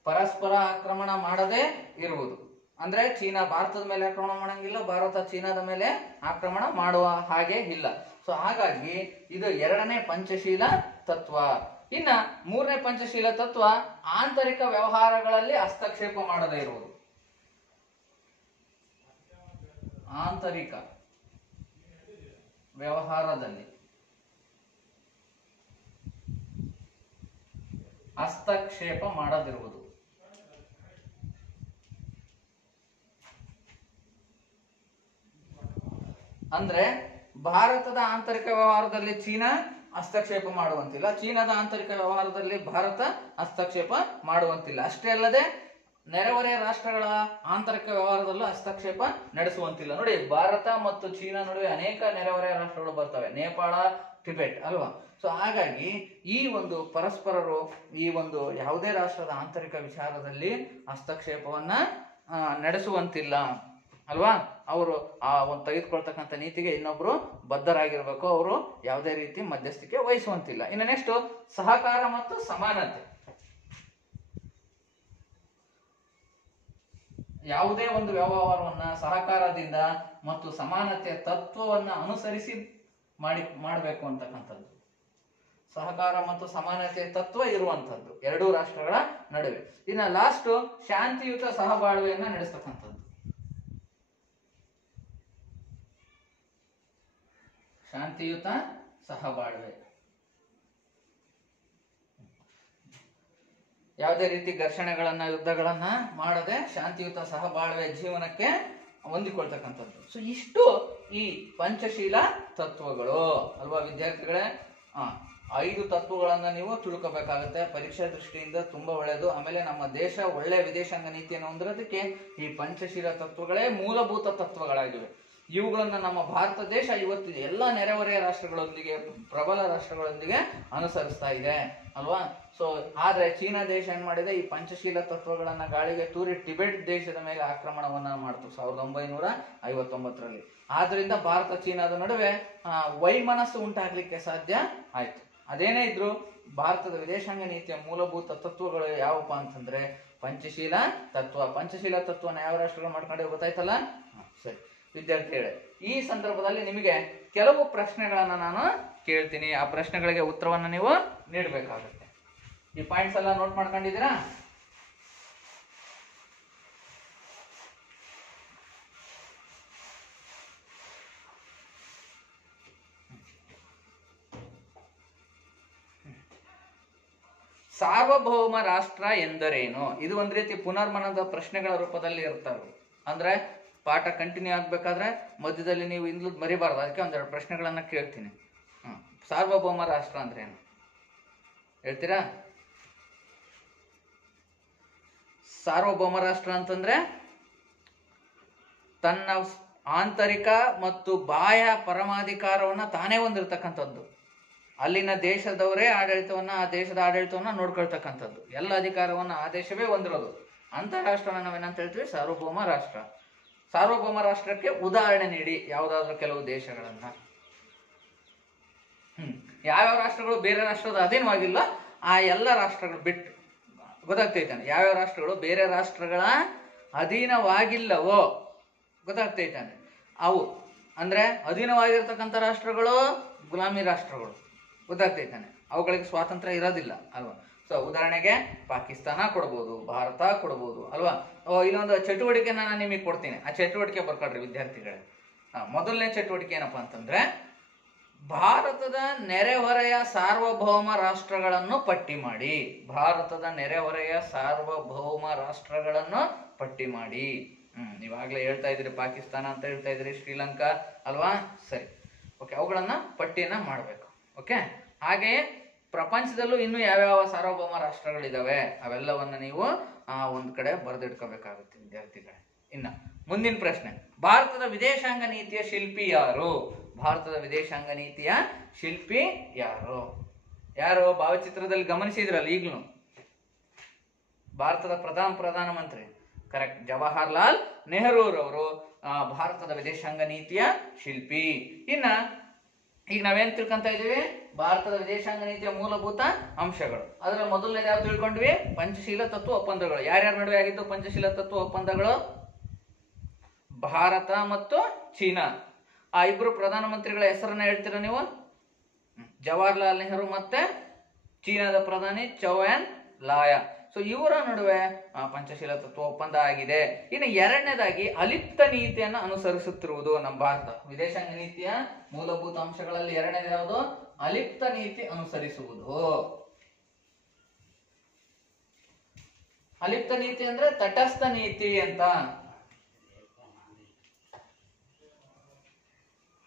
ಪರಸ್ಪರ ಆಕ್ರಮಣ ಮಾಡದೇ ಇರುವುದು ಅಂದ್ರೆ ಚೀನಾ ಭಾರತದ ಮೇಲೆ ಆಕ್ರಮಣ ಮಾಡಂಗಿಲ್ಲ, ಭಾರತ ಚೀನಾದ ಮೇಲೆ ಆಕ್ರಮಣ ಮಾಡುವ ಹಾಗೆ ಇಲ್ಲ. ಸೊ ಹಾಗಾಗಿ ಇದು ಎರಡನೇ ಪಂಚಶೀಲ ತತ್ವ. ಇನ್ನ ಮೂರನೇ ಪಂಚಶೀಲ ತತ್ವ ಆಂತರಿಕ ವ್ಯವಹಾರಗಳಲ್ಲಿ ಹಸ್ತಕ್ಷೇಪ ಮಾಡದೇ ಇರುವುದು. ಆಂತರಿಕ ವ್ಯವಹಾರದಲ್ಲಿ ಹಸ್ತಕ್ಷೇಪ ಮಾಡದಿರುವುದು. ಅಂದ್ರೆ ಭಾರತದ ಆಂತರಿಕ ವ್ಯವಹಾರದಲ್ಲಿ ಚೀನಾ ಹಸ್ತಕ್ಷೇಪ ಮಾಡುವಂತಿಲ್ಲ, ಚೀನಾದ ಆಂತರಿಕ ವ್ಯವಹಾರದಲ್ಲಿ ಭಾರತ ಹಸ್ತಕ್ಷೇಪ ಮಾಡುವಂತಿಲ್ಲ. ಅಷ್ಟೇ ಅಲ್ಲದೆ ನೆರೆಹೊರೆಯ ರಾಷ್ಟ್ರಗಳ ಆಂತರಿಕ ವ್ಯವಹಾರದಲ್ಲೂ ಹಸ್ತಕ್ಷೇಪ ನಡೆಸುವಂತಿಲ್ಲ. ನೋಡಿ, ಭಾರತ ಮತ್ತು ಚೀನಾ ನಡುವೆ ಅನೇಕ ನೆರೆಹೊರೆಯ ರಾಷ್ಟ್ರಗಳು ಬರ್ತವೆ, ನೇಪಾಳ, ಟಿಬೆಟ್ ಅಲ್ವಾ. ಸೊ ಹಾಗಾಗಿ ಈ ಒಂದು ಪರಸ್ಪರರು ಈ ಒಂದು ಯಾವುದೇ ರಾಷ್ಟ್ರದ ಆಂತರಿಕ ವಿಚಾರದಲ್ಲಿ ಹಸ್ತಕ್ಷೇಪವನ್ನ ನಡೆಸುವಂತಿಲ್ಲ ಅಲ್ವಾ. ಅವರು ಆ ಒಂದು ತೆಗೆದುಕೊಳ್ತಕ್ಕಂಥ ನೀತಿಗೆ ಇನ್ನೊಬ್ರು ಬದ್ಧರಾಗಿರ್ಬೇಕು, ಅವರು ಯಾವುದೇ ರೀತಿ ಮಧ್ಯಸ್ಥಿಕೆ ವಹಿಸುವಂತಿಲ್ಲ. ಇನ್ನು ನೆಕ್ಸ್ಟ್ ಸಹಕಾರ ಮತ್ತು ಸಮಾನತೆ. ಯಾವುದೇ ಒಂದು ವ್ಯವಹಾರವನ್ನ ಸಹಕಾರದಿಂದ ಮತ್ತು ಸಮಾನತೆಯ ತತ್ವವನ್ನ ಅನುಸರಿಸಿ ಮಾಡಬೇಕು ಅಂತಕ್ಕಂಥದ್ದು. ಸಹಕಾರ ಮತ್ತು ಸಮಾನತೆಯ ತತ್ವ ಇರುವಂತದ್ದು ಎರಡೂ ರಾಷ್ಟ್ರಗಳ ನಡುವೆ. ಇನ್ನು ಲಾಸ್ಟ್ ಶಾಂತಿಯುತ ಸಹಬಾಳ್ವೆಯನ್ನ ನಡೆಸ್ತಕ್ಕಂಥದ್ದು. ಶಾಂತಿಯುತ ಸಹಬಾಳ್ವೆ, ಯಾವುದೇ ರೀತಿ ಘರ್ಷಣೆಗಳನ್ನ ಯುದ್ಧಗಳನ್ನ ಮಾಡದೆ ಶಾಂತಿಯುತ ಸಹಬಾಳ್ವೆ ಜೀವನಕ್ಕೆ ಹೊಂದಿಕೊಳ್ತಕ್ಕಂಥದ್ದು. ಸೊ ಇಷ್ಟು ಈ ಪಂಚಶೀಲ ತತ್ವಗಳು ಅಲ್ವಾ ವಿದ್ಯಾರ್ಥಿಗಳೇ. 5 ತತ್ವಗಳನ್ನ ನೀವು ತಿಳ್ಕೋಬೇಕಾಗುತ್ತೆ, ಪರೀಕ್ಷಾ ದೃಷ್ಟಿಯಿಂದ ತುಂಬಾ ಒಳ್ಳೆಯದು. ಆಮೇಲೆ ನಮ್ಮ ದೇಶ ಒಳ್ಳೆ ವಿದೇಶಾಂಗ ನೀತಿಯನ್ನು ಹೊಂದಿರೋದಕ್ಕೆ ಈ ಪಂಚಶೀಲ ತತ್ವಗಳೇ ಮೂಲಭೂತ ತತ್ವಗಳಾಗಿವೆ. ಇವುಗಳನ್ನ ನಮ್ಮ ಭಾರತ ದೇಶ ಇವತ್ತು ಎಲ್ಲ ನೆರೆಹೊರೆಯ ರಾಷ್ಟ್ರಗಳೊಂದಿಗೆ, ಪ್ರಬಲ ರಾಷ್ಟ್ರಗಳೊಂದಿಗೆ ಅನುಸರಿಸ್ತಾ ಇದೆ ಅಲ್ವಾ. ಸೊ ಆದ್ರೆ ಚೀನಾ ದೇಶ ಏನ್ ಮಾಡಿದೆ, ಈ ಪಂಚಶೀಲ ತತ್ವಗಳನ್ನ ಗಾಳಿಗೆ ತೂರಿ ಟಿಬೆಟ್ ದೇಶದ ಮೇಲೆ ಆಕ್ರಮಣವನ್ನ ಮಾಡ್ತು 1959ರಲ್ಲಿ. ಆದ್ರಿಂದ ಭಾರತ ಚೀನಾದ ನಡುವೆ ವೈಮನಸ್ಸು ಉಂಟಾಗ್ಲಿಕ್ಕೆ ಸಾಧ್ಯ ಆಯ್ತು. ಅದೇನೇ ಇದ್ರು ಭಾರತದ ವಿದೇಶಾಂಗ ನೀತಿಯ ಮೂಲಭೂತ ತತ್ವಗಳು ಯಾವಪ್ಪ ಅಂತಂದ್ರೆ ಪಂಚಶೀಲ ತತ್ವ. ಪಂಚಶೀಲ ತತ್ವನ ಯಾವ ರಾಷ್ಟ್ರಗಳು ಮಾಡ್ಕೊಂಡೆ ಗೊತ್ತಾಯ್ತಲ್ಲ. ಸರಿ ವಿದ್ಯಾರ್ಥಿಗಳೇ, ಈ ಸಂದರ್ಭದಲ್ಲಿ ನಿಮಗೆ ಕೆಲವು ಪ್ರಶ್ನೆಗಳನ್ನ ನಾನು ಕೇಳ್ತೀನಿ, ಆ ಪ್ರಶ್ನೆಗಳಿಗೆ ಉತ್ತರವನ್ನ ನೀವು ನೀಡಬೇಕಾಗುತ್ತೆ. ಈ ಪಾಯಿಂಟ್ಸ್ ಎಲ್ಲ ನೋಟ್ ಮಾಡ್ಕೊಂಡಿದ್ದೀರಾ? ಸಾರ್ವಭೌಮ ರಾಷ್ಟ್ರ ಎಂದರೇನು? ಇದು ಒಂದ್ ರೀತಿ ಪುನರ್ಮನದ ಪ್ರಶ್ನೆಗಳ ರೂಪದಲ್ಲಿ ಇರ್ತವೆ. ಅಂದ್ರೆ ಪಾಠ ಕಂಟಿನ್ಯೂ ಆಗ್ಬೇಕಾದ್ರೆ ಮಧ್ಯದಲ್ಲಿ ನೀವು ಇಂದ್ಲು ಮರಿಬಾರ್ದು, ಅದಕ್ಕೆ ಒಂದೆರಡು ಪ್ರಶ್ನೆಗಳನ್ನ ಕೇಳ್ತೀನಿ. ಸಾರ್ವಭೌಮ ರಾಷ್ಟ್ರ ಅಂದ್ರೆ ಏನು ಹೇಳ್ತೀರಾ? ಸಾರ್ವಭೌಮ ರಾಷ್ಟ್ರ ಅಂತಂದ್ರೆ ತನ್ನ ಆಂತರಿಕ ಮತ್ತು ಬಾಹ್ಯ ಪರಮಾಧಿಕಾರವನ್ನ ತಾನೇ ಹೊಂದಿರತಕ್ಕಂಥದ್ದು. ಅಲ್ಲಿನ ದೇಶದವರೇ ಆಡಳಿತವನ್ನ, ಆ ದೇಶದ ಆಡಳಿತವನ್ನ ನೋಡ್ಕೊಳ್ತಕ್ಕಂಥದ್ದು. ಎಲ್ಲ ಅಧಿಕಾರವನ್ನ ಆ ದೇಶವೇ ಹೊಂದಿರೋದು ಅಂತ ರಾಷ್ಟ್ರನ ನಾವೇನಂತ ಹೇಳ್ತೀವಿ? ಸಾರ್ವಭೌಮ ರಾಷ್ಟ್ರ. ಸಾರ್ವಭೌಮ ರಾಷ್ಟ್ರಕ್ಕೆ ಉದಾಹರಣೆ ನೀಡಿ ಯಾವುದಾದ್ರೂ ಕೆಲವು ದೇಶಗಳನ್ನ. ಯಾವ್ಯಾವ ರಾಷ್ಟ್ರಗಳು ಬೇರೆ ರಾಷ್ಟ್ರದ ಅಧೀನವಾಗಿಲ್ಲ ಆ ಎಲ್ಲ ರಾಷ್ಟ್ರಗಳು ಬಿಟ್ಟು ಗೊತ್ತಾಗ್ತೈತಾನೆ. ಯಾವ್ಯಾವ ರಾಷ್ಟ್ರಗಳು ಬೇರೆ ರಾಷ್ಟ್ರಗಳ ಅಧೀನವಾಗಿಲ್ಲವೋ ಗೊತ್ತಾಗ್ತೈತಾನೆ. ಅವು ಅಂದ್ರೆ ಅಧೀನವಾಗಿರ್ತಕ್ಕಂಥ ರಾಷ್ಟ್ರಗಳು ಗುಲಾಮಿ ರಾಷ್ಟ್ರಗಳು ಗೊತ್ತಾಗ್ತೈತಾನೆ. ಅವುಗಳಿಗೆ ಸ್ವಾತಂತ್ರ್ಯ ಇರೋದಿಲ್ಲ ಅಲ್ವಾ. ಸೊ ಉದಾಹರಣೆಗೆ ಪಾಕಿಸ್ತಾನ ಕೊಡ್ಬೋದು, ಭಾರತ ಕೊಡ್ಬೋದು ಅಲ್ವಾ. ಇನ್ನೊಂದು ಚಟುವಟಿಕೆ ನಾನು ನಿಮಗೆ ಕೊಡ್ತೀನಿ, ಆ ಚಟುವಟಿಕೆ ಬರ್ಕೊಡ್ರಿ ವಿದ್ಯಾರ್ಥಿಗಳೇ. ಮೊದಲನೇ ಚಟುವಟಿಕೆ ಏನಪ್ಪಾ ಅಂತಂದ್ರೆ ಭಾರತದ ನೆರೆಹೊರೆಯ ಸಾರ್ವಭೌಮ ರಾಷ್ಟ್ರಗಳನ್ನು ಪಟ್ಟಿ ಮಾಡಿ. ಭಾರತದ ನೆರೆಹೊರೆಯ ಸಾರ್ವಭೌಮ ರಾಷ್ಟ್ರಗಳನ್ನು ಪಟ್ಟಿ ಮಾಡಿ. ನೀವಾಗ್ಲೇ ಹೇಳ್ತಾ ಇದ್ರಿ ಪಾಕಿಸ್ತಾನ ಅಂತ ಹೇಳ್ತಾ ಇದ್ರಿ, ಶ್ರೀಲಂಕಾ ಅಲ್ವಾ? ಸರಿ, ಓಕೆ, ಅವುಗಳನ್ನ ಪಟ್ಟಿಯನ್ನ ಮಾಡಬೇಕು. ಓಕೆ, ಹಾಗೆಯೇ ಪ್ರಪಂಚದಲ್ಲೂ ಇನ್ನು ಯಾವ್ಯಾವ ಸಾರ್ವಭೌಮ ರಾಷ್ಟ್ರಗಳಿದಾವೆ ಅವೆಲ್ಲವನ್ನ ನೀವು ಒಂದ್ ಕಡೆ ಬರೆದಿಟ್ಕೋಬೇಕಾಗುತ್ತೆ ವಿದ್ಯಾರ್ಥಿಗಳೇ. ಇನ್ನ ಮುಂದಿನ ಪ್ರಶ್ನೆ, ಭಾರತದ ವಿದೇಶಾಂಗ ನೀತಿಯ ಶಿಲ್ಪಿ ಯಾರು? ಭಾರತದ ವಿದೇಶಾಂಗ ನೀತಿಯ ಶಿಲ್ಪಿ ಯಾರು? ಯಾರು ಭಾವಚಿತ್ರದಲ್ಲಿ ಗಮನಿಸಿದ್ರಲ್ಲ, ಈಗ್ಲೂ ಭಾರತದ ಪ್ರಧಾನಮಂತ್ರಿ, ಕರೆಕ್ಟ್, ಜವಾಹರ್ಲಾಲ್ ನೆಹರೂರವರು ಭಾರತದ ವಿದೇಶಾಂಗ ನೀತಿಯ ಶಿಲ್ಪಿ. ಇನ್ನ ಈಗ ನಾವೇನ್ ತಿಳ್ಕೊಂತ ಇದೀವಿ? ಭಾರತದ ವಿದೇಶಾಂಗ ನೀತಿಯ ಮೂಲಭೂತ ಅಂಶಗಳು. ಅದರ ಮೊದಲನೇದು ಯಾವ್ದು ತಿಳ್ಕೊಂಡ್ವಿ? ಪಂಚಶೀಲ ತತ್ವ ಒಪ್ಪಂದಗಳು. ಯಾರ್ಯಾರ ನಡುವೆ ಆಗಿದ್ದು ಪಂಚಶೀಲ ತತ್ವ ಒಪ್ಪಂದಗಳು? ಭಾರತ ಮತ್ತು ಚೀನಾ. ಆ ಇಬ್ರು ಪ್ರಧಾನಮಂತ್ರಿಗಳ ಹೆಸರನ್ನ ಹೇಳ್ತೀರಾ ನೀವು? ಜವಾಹರ್ಲಾಲ್ ನೆಹರು ಮತ್ತೆ ಚೀನಾದ ಪ್ರಧಾನಿ ಚೌ ಎನ್ ಲಾಯ್. ಸೊ ಇವರ ನಡುವೆ ಪಂಚಶೀಲ ತತ್ವ ಒಪ್ಪಂದ ಆಗಿದೆ. ಇನ್ನು ಎರಡನೇದಾಗಿ ಅಲಿಪ್ತ ನೀತಿಯನ್ನು ಅನುಸರಿಸುತ್ತಿರುವುದು ನಮ್ಮ ಭಾರತ. ವಿದೇಶಾಂಗ ನೀತಿಯ ಮೂಲಭೂತ ಅಂಶಗಳಲ್ಲಿ ಎರಡನೇದು ಯಾವುದು? ಅಲಿಪ್ತ ನೀತಿ ಅನುಸರಿಸುವುದು. ಅಲಿಪ್ತ ನೀತಿ ಅಂದ್ರೆ ತಟಸ್ಥ ನೀತಿ ಅಂತ.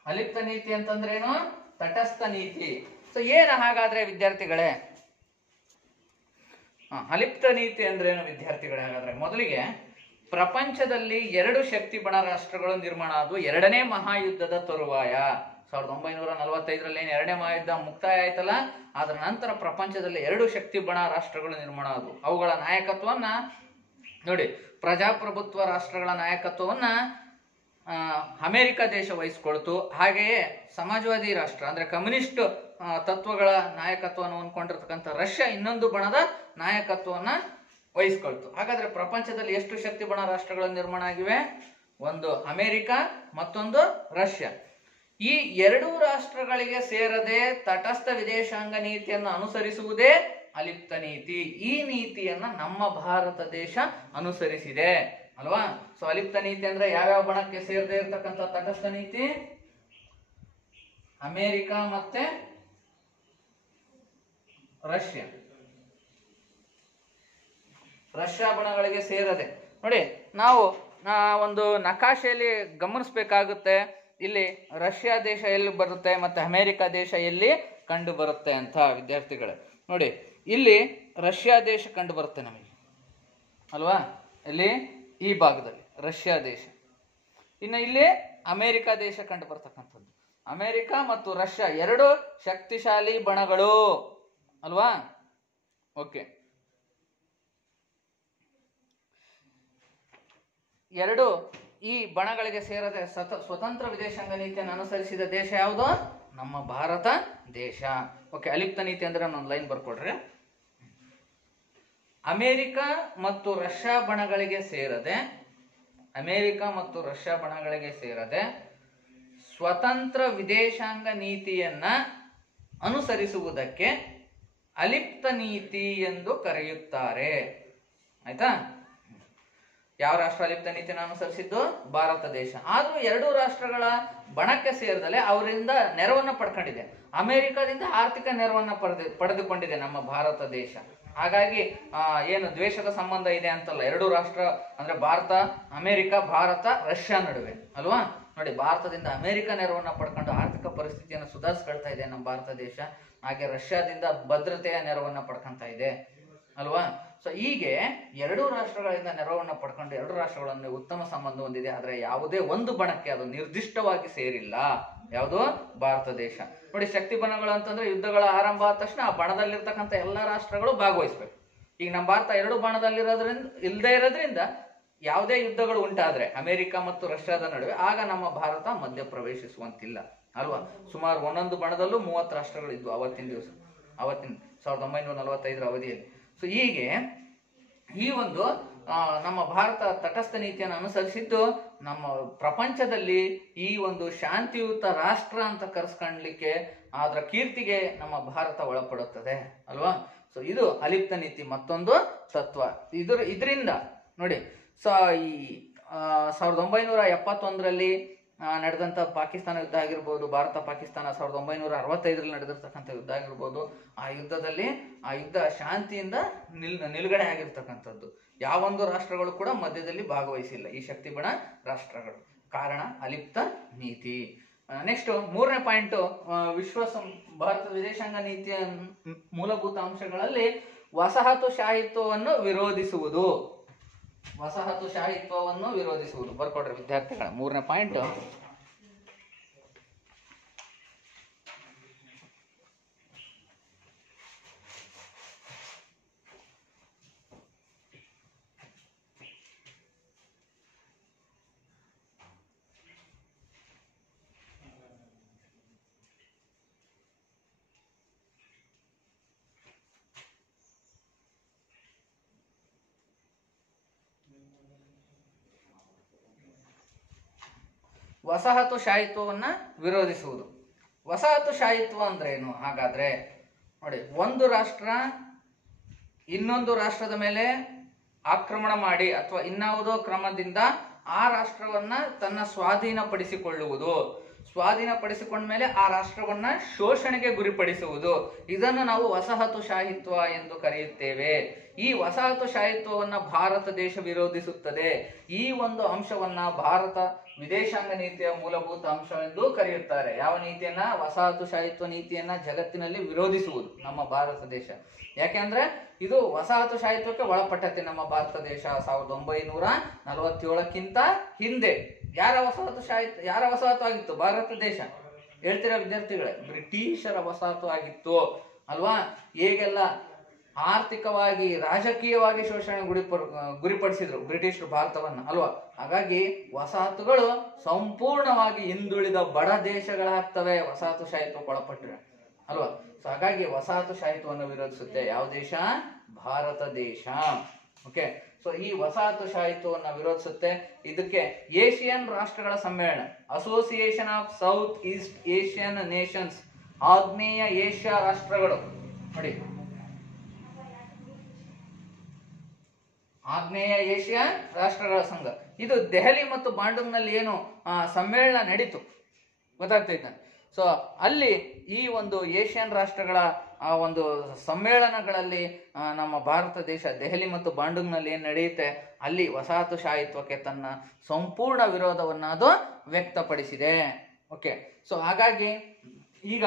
ಅಲಿಪ್ತ ನೀತಿ ಅಂತಂದ್ರೆ ಏನು? ತಟಸ್ಥ ನೀತಿ. ಸೊ ಏನು ಹಾಗಾದ್ರೆ ವಿದ್ಯಾರ್ಥಿಗಳೇ? ಅಲಿಪ್ತ ನೀತಿ ಅಂದ್ರೇನು ವಿದ್ಯಾರ್ಥಿಗಳೇ? ಹಾಗಾದ್ರೆ ಮೊದಲಿಗೆ ಪ್ರಪಂಚದಲ್ಲಿ 2 ಶಕ್ತಿ ಬಣ ರಾಷ್ಟ್ರಗಳು ನಿರ್ಮಾಣ ಆದವು ಎರಡನೇ ಮಹಾಯುದ್ಧದ ತರುವಾಯ. 1945ರಲ್ಲಿ ಎರಡನೇ ಮಹಾಯುದ್ಧ ಮುಕ್ತಾಯ ಆಯ್ತಲ್ಲ, ಅದರ ನಂತರ ಪ್ರಪಂಚದಲ್ಲಿ 2 ಶಕ್ತಿ ಬಣ ರಾಷ್ಟ್ರಗಳು ನಿರ್ಮಾಣ ಆದವು. ಅವುಗಳ ನಾಯಕತ್ವವನ್ನ ನೋಡಿ, ಪ್ರಜಾಪ್ರಭುತ್ವ ರಾಷ್ಟ್ರಗಳ ನಾಯಕತ್ವವನ್ನ ಅಮೆರಿಕ ದೇಶ ವಹಿಸ್ಕೊಳ್ತು. ಹಾಗೆಯೇ ಸಮಾಜವಾದಿ ರಾಷ್ಟ್ರ ಅಂದ್ರೆ ಕಮ್ಯುನಿಸ್ಟ್ ತತ್ವಗಳ ನಾಯಕತ್ವವನ್ನು ಹೊಂದ್ಕೊಂಡಿರ್ತಕ್ಕಂಥ ರಷ್ಯಾ ಇನ್ನೊಂದು ಬಣದ ನಾಯಕತ್ವವನ್ನ ವಹಿಸ್ಕೊಳ್ತು. ಹಾಗಾದ್ರೆ ಪ್ರಪಂಚದಲ್ಲಿ ಎಷ್ಟು ಶಕ್ತಿ ಬಣ ರಾಷ್ಟ್ರಗಳ ನಿರ್ಮಾಣ ಆಗಿವೆ? ಒಂದು ಅಮೆರಿಕ, ಮತ್ತೊಂದು ರಷ್ಯಾ. ಈ 2 ರಾಷ್ಟ್ರಗಳಿಗೆ ಸೇರದೆ ತಟಸ್ಥ ವಿದೇಶಾಂಗ ನೀತಿಯನ್ನು ಅನುಸರಿಸುವುದೇ ಅಲಿಪ್ತ ನೀತಿ. ಈ ನೀತಿಯನ್ನ ನಮ್ಮ ಭಾರತ ದೇಶ ಅನುಸರಿಸಿದೆ ಅಲ್ವಾ? ಸೊ ಅಲಿಪ್ತ ನೀತಿ ಅಂದ್ರೆ ಯಾವ್ಯಾವ ಬಣಕ್ಕೆ ಸೇರದೆ ಇರತಕ್ಕಂಥ ತಟಸ್ಥ ನೀತಿ? ಅಮೆರಿಕ ಮತ್ತೆ ರಷ್ಯಾ. ರಷ್ಯಾ ಬಣಗಳಿಗೆ ಸೇರದೆ. ನೋಡಿ, ನಾವು ಒಂದು ನಕಾಶೆಯಲ್ಲಿ ಗಮನಿಸಬೇಕಾಗುತ್ತೆ, ಇಲ್ಲಿ ರಷ್ಯಾ ದೇಶ ಎಲ್ಲಿ ಬರುತ್ತೆ ಮತ್ತೆ ಅಮೆರಿಕ ದೇಶ ಎಲ್ಲಿ ಕಂಡು ಬರುತ್ತೆ ಅಂತ ವಿದ್ಯಾರ್ಥಿಗಳು. ನೋಡಿ, ಇಲ್ಲಿ ರಷ್ಯಾ ದೇಶ ಕಂಡು ಬರುತ್ತೆ ನಮಗೆ ಅಲ್ವಾ? ಇಲ್ಲಿ ಈ ಭಾಗದಲ್ಲಿ ರಷ್ಯಾ ದೇಶ. ಇನ್ನು ಇಲ್ಲಿ ಅಮೆರಿಕ ದೇಶ ಕಂಡು ಬರ್ತಕ್ಕಂಥದ್ದು. ಅಮೆರಿಕ ಮತ್ತು ರಷ್ಯಾ 2 ಶಕ್ತಿಶಾಲಿ ಬಣಗಳು ಅಲ್ವಾ? ಓಕೆ, 2 ಈ ಬಣಗಳಿಗೆ ಸೇರದೆ ಸ್ವತಂತ್ರ ವಿದೇಶಾಂಗ ನೀತಿಯನ್ನು ಅನುಸರಿಸಿದ ದೇಶ ಯಾವುದು? ನಮ್ಮ ಭಾರತ ದೇಶ. ಓಕೆ, ಅಲಿಪ್ತ ನೀತಿ ಅಂದ್ರೆ ಒಂದು ಲೈನ್ ಬರ್ಕೊಡ್ರಿ. ಅಮೆರಿಕ ಮತ್ತು ರಷ್ಯಾ ಬಣಗಳಿಗೆ ಸೇರದೆ, ಅಮೆರಿಕ ಮತ್ತು ರಷ್ಯಾ ಬಣಗಳಿಗೆ ಸೇರದೆ ಸ್ವತಂತ್ರ ವಿದೇಶಾಂಗ ನೀತಿಯನ್ನ ಅನುಸರಿಸುವುದಕ್ಕೆ ಅಲಿಪ್ತ ನೀತಿ ಎಂದು ಕರೆಯುತ್ತಾರೆ. ಆಯ್ತಾ? ಯಾವ ರಾಷ್ಟ್ರ ಅಲಿಪ್ತ ನೀತಿಯನ್ನು ಅನುಸರಿಸಿದ್ದು? ಭಾರತ ದೇಶ. ಆದ್ರೂ 2 ರಾಷ್ಟ್ರಗಳ ಬಣಕ್ಕೆ ಸೇರಿದಲೆ ಅವರಿಂದ ನೆರವನ್ನ ಪಡ್ಕೊಂಡಿದೆ. ಅಮೆರಿಕದಿಂದ ಆರ್ಥಿಕ ನೆರವನ್ನ ಪಡೆದುಕೊಂಡಿದೆ ನಮ್ಮ ಭಾರತ ದೇಶ. ಹಾಗಾಗಿ ಏನು ದ್ವೇಷದ ಸಂಬಂಧ ಇದೆ ಅಂತಲ್ಲ, 2 ರಾಷ್ಟ್ರ ಅಂದ್ರೆ ಭಾರತ, ಅಮೆರಿಕ, ಭಾರತ, ರಷ್ಯಾ ನಡುವೆ ಅಲ್ವಾ? ನೋಡಿ, ಭಾರತದಿಂದ ಅಮೆರಿಕ ನೆರವನ್ನ ಪಡ್ಕೊಂಡು ಆರ್ಥಿಕ ಪರಿಸ್ಥಿತಿಯನ್ನು ಸುಧಾರಿಸ್ಕೊಳ್ತಾ ಇದೆ ನಮ್ಮ ಭಾರತ ದೇಶ. ಹಾಗೆ ರಷ್ಯಾದಿಂದ ಭದ್ರತೆಯ ನೆರವನ್ನ ಪಡ್ಕೊಂತ ಇದೆ ಅಲ್ವಾ? ಸೊ ಹೀಗೆ 2 ರಾಷ್ಟ್ರಗಳಿಂದ ನೆರವನ್ನ ಪಡ್ಕೊಂಡು 2 ರಾಷ್ಟ್ರಗಳನ್ನು ಉತ್ತಮ ಸಂಬಂಧ ಹೊಂದಿದೆ. ಆದ್ರೆ ಯಾವುದೇ ಒಂದು ಬಣಕ್ಕೆ ಅದು ನಿರ್ದಿಷ್ಟವಾಗಿ ಸೇರಿಲ್ಲ. ಯಾವುದು? ಭಾರತ ದೇಶ. ನೋಡಿ, ಶಕ್ತಿ ಬಣಗಳು ಅಂತಂದ್ರೆ ಯುದ್ಧಗಳ ಆರಂಭ ಆದ ತಕ್ಷಣ ಆ ಬಣದಲ್ಲಿರ್ತಕ್ಕಂಥ ಎಲ್ಲಾ ರಾಷ್ಟ್ರಗಳು ಭಾಗವಹಿಸ್ಬೇಕು. ಈಗ ನಮ್ಮ ಭಾರತ 2 ಬಣದಲ್ಲಿರೋದ್ರಿಂದ ಇಲ್ಲದೆ ಇರೋದ್ರಿಂದ ಯಾವುದೇ ಯುದ್ಧಗಳು ಉಂಟಾದ್ರೆ ಅಮೆರಿಕ ಮತ್ತು ರಷ್ಯಾದ ನಡುವೆ, ಆಗ ನಮ್ಮ ಭಾರತ ಮಧ್ಯ ಪ್ರವೇಶಿಸುವಂತಿಲ್ಲ ಅಲ್ವಾ? ಸುಮಾರು ಒಂದೊಂದು ಬಣದಲ್ಲೂ 30 ರಾಷ್ಟ್ರಗಳು ಇದ್ವು ಅವತ್ತಿನ ದಿವಸ, ಅವತ್ತಿನ 1945ರ ಅವಧಿಯಲ್ಲಿ. ಸೊ ಹೀಗೆ ಈ ಒಂದು ನಮ್ಮ ಭಾರತ ತಟಸ್ಥ ನೀತಿಯನ್ನು ಅನುಸರಿಸಿದ್ದು ನಮ್ಮ ಪ್ರಪಂಚದಲ್ಲಿ ಈ ಒಂದು ಶಾಂತಿಯುತ ರಾಷ್ಟ್ರ ಅಂತ ಕರೆಸ್ಕೊಳ್ಳಲಿಕ್ಕೆ ಅದರ ಕೀರ್ತಿಗೆ ನಮ್ಮ ಭಾರತ ಒಳಪಡುತ್ತದೆ ಅಲ್ವಾ? ಸೊ ಇದು ಅಲಿಪ್ತ ನೀತಿ ಮತ್ತೊಂದು ತತ್ವ. ಇದರಿಂದ ನೋಡಿ, ಈ 1971ರಲ್ಲಿ ನಡೆದಂಥ ಪಾಕಿಸ್ತಾನ ಯುದ್ಧ ಆಗಿರ್ಬೋದು, ಭಾರತ ಪಾಕಿಸ್ತಾನ 1965ರಲ್ಲಿ ನಡೆದಿರ್ತಕ್ಕಂಥ ಯುದ್ಧ ಆಗಿರ್ಬೋದು. ಆ ಯುದ್ಧದಲ್ಲಿ ಆ ಯುದ್ಧ ಶಾಂತಿಯಿಂದ ನಿಲುಗಡೆ ಆಗಿರ್ತಕ್ಕಂಥದ್ದು. ಯಾವೊಂದು ರಾಷ್ಟ್ರಗಳು ಕೂಡ ಮಧ್ಯದಲ್ಲಿ ಭಾಗವಹಿಸಿಲ್ಲ ಈ ಶಕ್ತಿ ಬಣ ರಾಷ್ಟ್ರಗಳು. ಕಾರಣ ಅಲಿಪ್ತ ನೀತಿ. ನೆಕ್ಸ್ಟ್ 3ನೇ ಪಾಯಿಂಟ್, ಭಾರತದ ವಿದೇಶಾಂಗ ನೀತಿಯ ಮೂಲಭೂತ ಅಂಶಗಳಲ್ಲಿ ವಸಾಹತುಶಾಹಿತ್ವವನ್ನು ವಿರೋಧಿಸುವುದು. ವಸಾಹತುಶಾಹಿತ್ವವನ್ನು ವಿರೋಧಿಸುವುದು ಬರ್ಕೊಡ್ರಿ ವಿದ್ಯಾರ್ಥಿಗಳ 3ನೇ ಪಾಯಿಂಟ್. ವಸಾಹತುಶಾಹಿತ್ವವನ್ನ ವಿರೋಧಿಸುವುದು. ವಸಾಹತುಶಾಹಿತ್ವ ಅಂದ್ರೆ ಏನು? ಹಾಗಾದ್ರೆ ನೋಡಿ, ಒಂದು ರಾಷ್ಟ್ರ ಇನ್ನೊಂದು ರಾಷ್ಟ್ರದ ಮೇಲೆ ಆಕ್ರಮಣ ಮಾಡಿ ಅಥವಾ ಇನ್ನಾವುದೋ ಕ್ರಮದಿಂದ ಆ ರಾಷ್ಟ್ರವನ್ನ ತನ್ನ ಸ್ವಾಧೀನಪಡಿಸಿಕೊಳ್ಳುವುದು. ಸ್ವಾಧೀನಪಡಿಸಿಕೊಂಡ ಮೇಲೆ ಆ ರಾಷ್ಟ್ರವನ್ನ ಶೋಷಣೆಗೆ ಗುರಿಪಡಿಸುವುದು. ಇದನ್ನು ನಾವು ವಸಾಹತುಶಾಹಿತ್ವ ಎಂದು ಕರೆಯುತ್ತೇವೆ. ಈ ವಸಾಹತುಶಾಹಿತ್ವವನ್ನ ಭಾರತ ದೇಶ ವಿರೋಧಿಸುತ್ತದೆ. ಈ ಒಂದು ಅಂಶವನ್ನ ಭಾರತ ವಿದೇಶಾಂಗ ನೀತಿಯ ಮೂಲಭೂತ ಅಂಶ ಎಂದು ಕರೆಯುತ್ತಾರೆ. ಯಾವ ನೀತಿಯನ್ನ? ವಸಾಹತುಶಾಹಿತ್ವ ನೀತಿಯನ್ನ ಜಗತ್ತಿನಲ್ಲಿ ವಿರೋಧಿಸುವುದು ನಮ್ಮ ಭಾರತ ದೇಶ. ಯಾಕೆಂದ್ರೆ ಇದು ವಸಾಹತುಶಾಹಿತ್ವಕ್ಕೆ ಒಳಪಟ್ಟತೆ ನಮ್ಮ ಭಾರತ ದೇಶ. 1947ಕ್ಕಿಂತ ಹಿಂದೆ ಯಾರ ವಸಾಹತು ಆಗಿತ್ತು ಭಾರತ ದೇಶ? ಹೇಳ್ತೀರಾ ವಿದ್ಯಾರ್ಥಿಗಳೇ? ಬ್ರಿಟಿಷರ ವಸಾಹತು ಆಗಿತ್ತು ಅಲ್ವಾ? ಹೇಗೆಲ್ಲ ಆರ್ಥಿಕವಾಗಿ ರಾಜಕೀಯವಾಗಿ ಶೋಷಣೆ ಗುರಿಪಡಿಸಿದ್ರು ಬ್ರಿಟಿಷರು ಭಾರತವನ್ನ ಅಲ್ವಾ? ಹಾಗಾಗಿ ವಸಾಹತುಗಳು ಸಂಪೂರ್ಣವಾಗಿ ಹಿಂದುಳಿದ ಬಡ ದೇಶಗಳಾಗ್ತವೆ ವಸಾಹತುಶಾಹಿತ್ವಕ್ಕೆ ಒಳಪಟ್ಟರೆ ಅಲ್ವಾ? ಸೊ ಹಾಗಾಗಿ ವಸಾಹತುಶಾಹಿತ್ವವನ್ನು ವಿರೋಧಿಸುತ್ತೆ ಯಾವ ದೇಶ? ಭಾರತ ದೇಶ. ಓಕೆ, ಸೊ ಈ ವಸಾಹತುಶಾಹಿತ್ವವನ್ನು ವಿರೋಧಿಸುತ್ತೆ. ಇದಕ್ಕೆ ಏಷಿಯನ್ ರಾಷ್ಟ್ರಗಳ ಸಮ್ಮೇಳನ, association of south East Asian Nations, ಆಗ್ನೇಯ ಏಷ್ಯಾ ರಾಷ್ಟ್ರಗಳು ನೋಡಿ, ಆಗ್ನೇಯ ಏಷ್ಯಾ ರಾಷ್ಟ್ರಗಳ ಸಂಘ, ಇದು ದೆಹಲಿ ಮತ್ತು ಬಾಂಡುಂಗ್ನಲ್ಲಿ ಏನು ಸಮ್ಮೇಳನ ನಡೀತು ಗೊತ್ತಾಗ್ತೈತೆ. ಸೊ ಅಲ್ಲಿ ಈ ಒಂದು ಏಷ್ಯನ್ ರಾಷ್ಟ್ರಗಳ ಆ ಒಂದು ಸಮ್ಮೇಳನಗಳಲ್ಲಿ ನಮ್ಮ ಭಾರತ ದೇಶ ದೆಹಲಿ ಮತ್ತು ಬಾಂಡುಂಗ್ನಲ್ಲಿ ಏನು ನಡೆಯುತ್ತೆ ಅಲ್ಲಿ ವಸಾಹತುಶಾಹಿತ್ವಕ್ಕೆ ತನ್ನ ಸಂಪೂರ್ಣ ವಿರೋಧವನ್ನು ಅದು ವ್ಯಕ್ತಪಡಿಸಿದೆ. ಓಕೆ, ಸೊ ಹಾಗಾಗಿ ಈಗ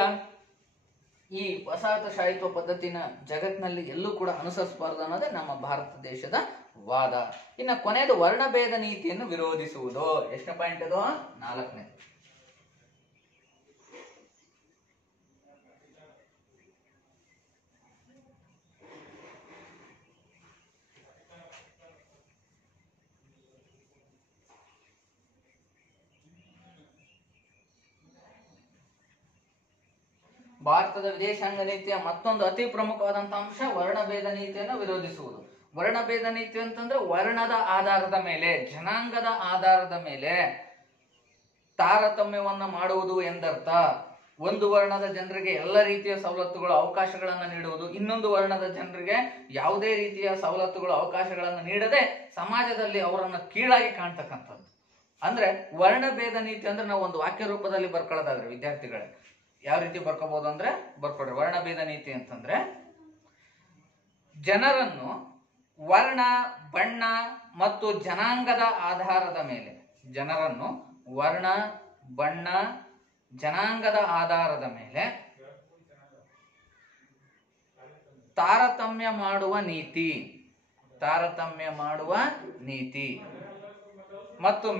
ಈ ವಸಾಹತುಶಾಹಿತ್ವ ಪದ್ಧತಿನ ಜಗತ್ತಿನಲ್ಲಿ ಎಲ್ಲೂ ಕೂಡ ಅನುಸರಿಸಬಾರದು ಅನ್ನೋದೇ ನಮ್ಮ ಭಾರತ ದೇಶದ ವಾದ. ಇನ್ನು ಕೊನೆಯದು ವರ್ಣಭೇದ ನೀತಿಯನ್ನು ವಿರೋಧಿಸುವುದು. ಎಷ್ಟನೇ ಪಾಯಿಂಟ್ ಅದು? 4ನೇ. ಭಾರತದ ವಿದೇಶಾಂಗ ನೀತಿಯ ಮತ್ತೊಂದು ಅತಿ ಪ್ರಮುಖವಾದಂತಹ ಅಂಶ ವರ್ಣಭೇದ ನೀತಿಯನ್ನು ವಿರೋಧಿಸುವುದು. ವರ್ಣಭೇದ ನೀತಿ ಅಂತಂದ್ರೆ ವರ್ಣದ ಆಧಾರದ ಮೇಲೆ, ಜನಾಂಗದ ಆಧಾರದ ಮೇಲೆ ತಾರತಮ್ಯವನ್ನ ಮಾಡುವುದು ಎಂದರ್ಥ. ಒಂದು ವರ್ಣದ ಜನರಿಗೆ ಎಲ್ಲ ರೀತಿಯ ಸವಲತ್ತುಗಳು ಅವಕಾಶಗಳನ್ನು ನೀಡುವುದು, ಇನ್ನೊಂದು ವರ್ಣದ ಜನರಿಗೆ ಯಾವುದೇ ರೀತಿಯ ಸವಲತ್ತುಗಳು ಅವಕಾಶಗಳನ್ನು ನೀಡದೆ ಸಮಾಜದಲ್ಲಿ ಅವರನ್ನು ಕೀಳಾಗಿ ಕಾಣ್ತಕ್ಕಂಥದ್ದು. ಅಂದ್ರೆ ವರ್ಣಭೇದ ನೀತಿ ಅಂದ್ರೆ ನಾವು ಒಂದು ವಾಕ್ಯ ರೂಪದಲ್ಲಿ ಬರ್ಕೊಳ್ಳೋದಾದ್ರೆ ವಿದ್ಯಾರ್ಥಿಗಳೇ ಯಾವ ರೀತಿ ಬರ್ಕೋಬಹುದು ಅಂದ್ರೆ ಬರ್ಕೊಡ್ರಿ. ವರ್ಣಭೇದ ನೀತಿ ಅಂತಂದ್ರೆ ಜನರನ್ನು ವರ್ಣ, ಬಣ್ಣ ಮತ್ತು ಜನಾಂಗದ ಆಧಾರದ ಮೇಲೆ, ಜನರನ್ನು ವರ್ಣ, ಬಣ್ಣ, ಜನಾಂಗದ ಆಧಾರದ ಮೇಲೆ ತಾರತಮ್ಯ ಮಾಡುವ ನೀತಿ, ತಾರತಮ್ಯ ಮಾಡುವ ನೀತಿ ಮತ್ತು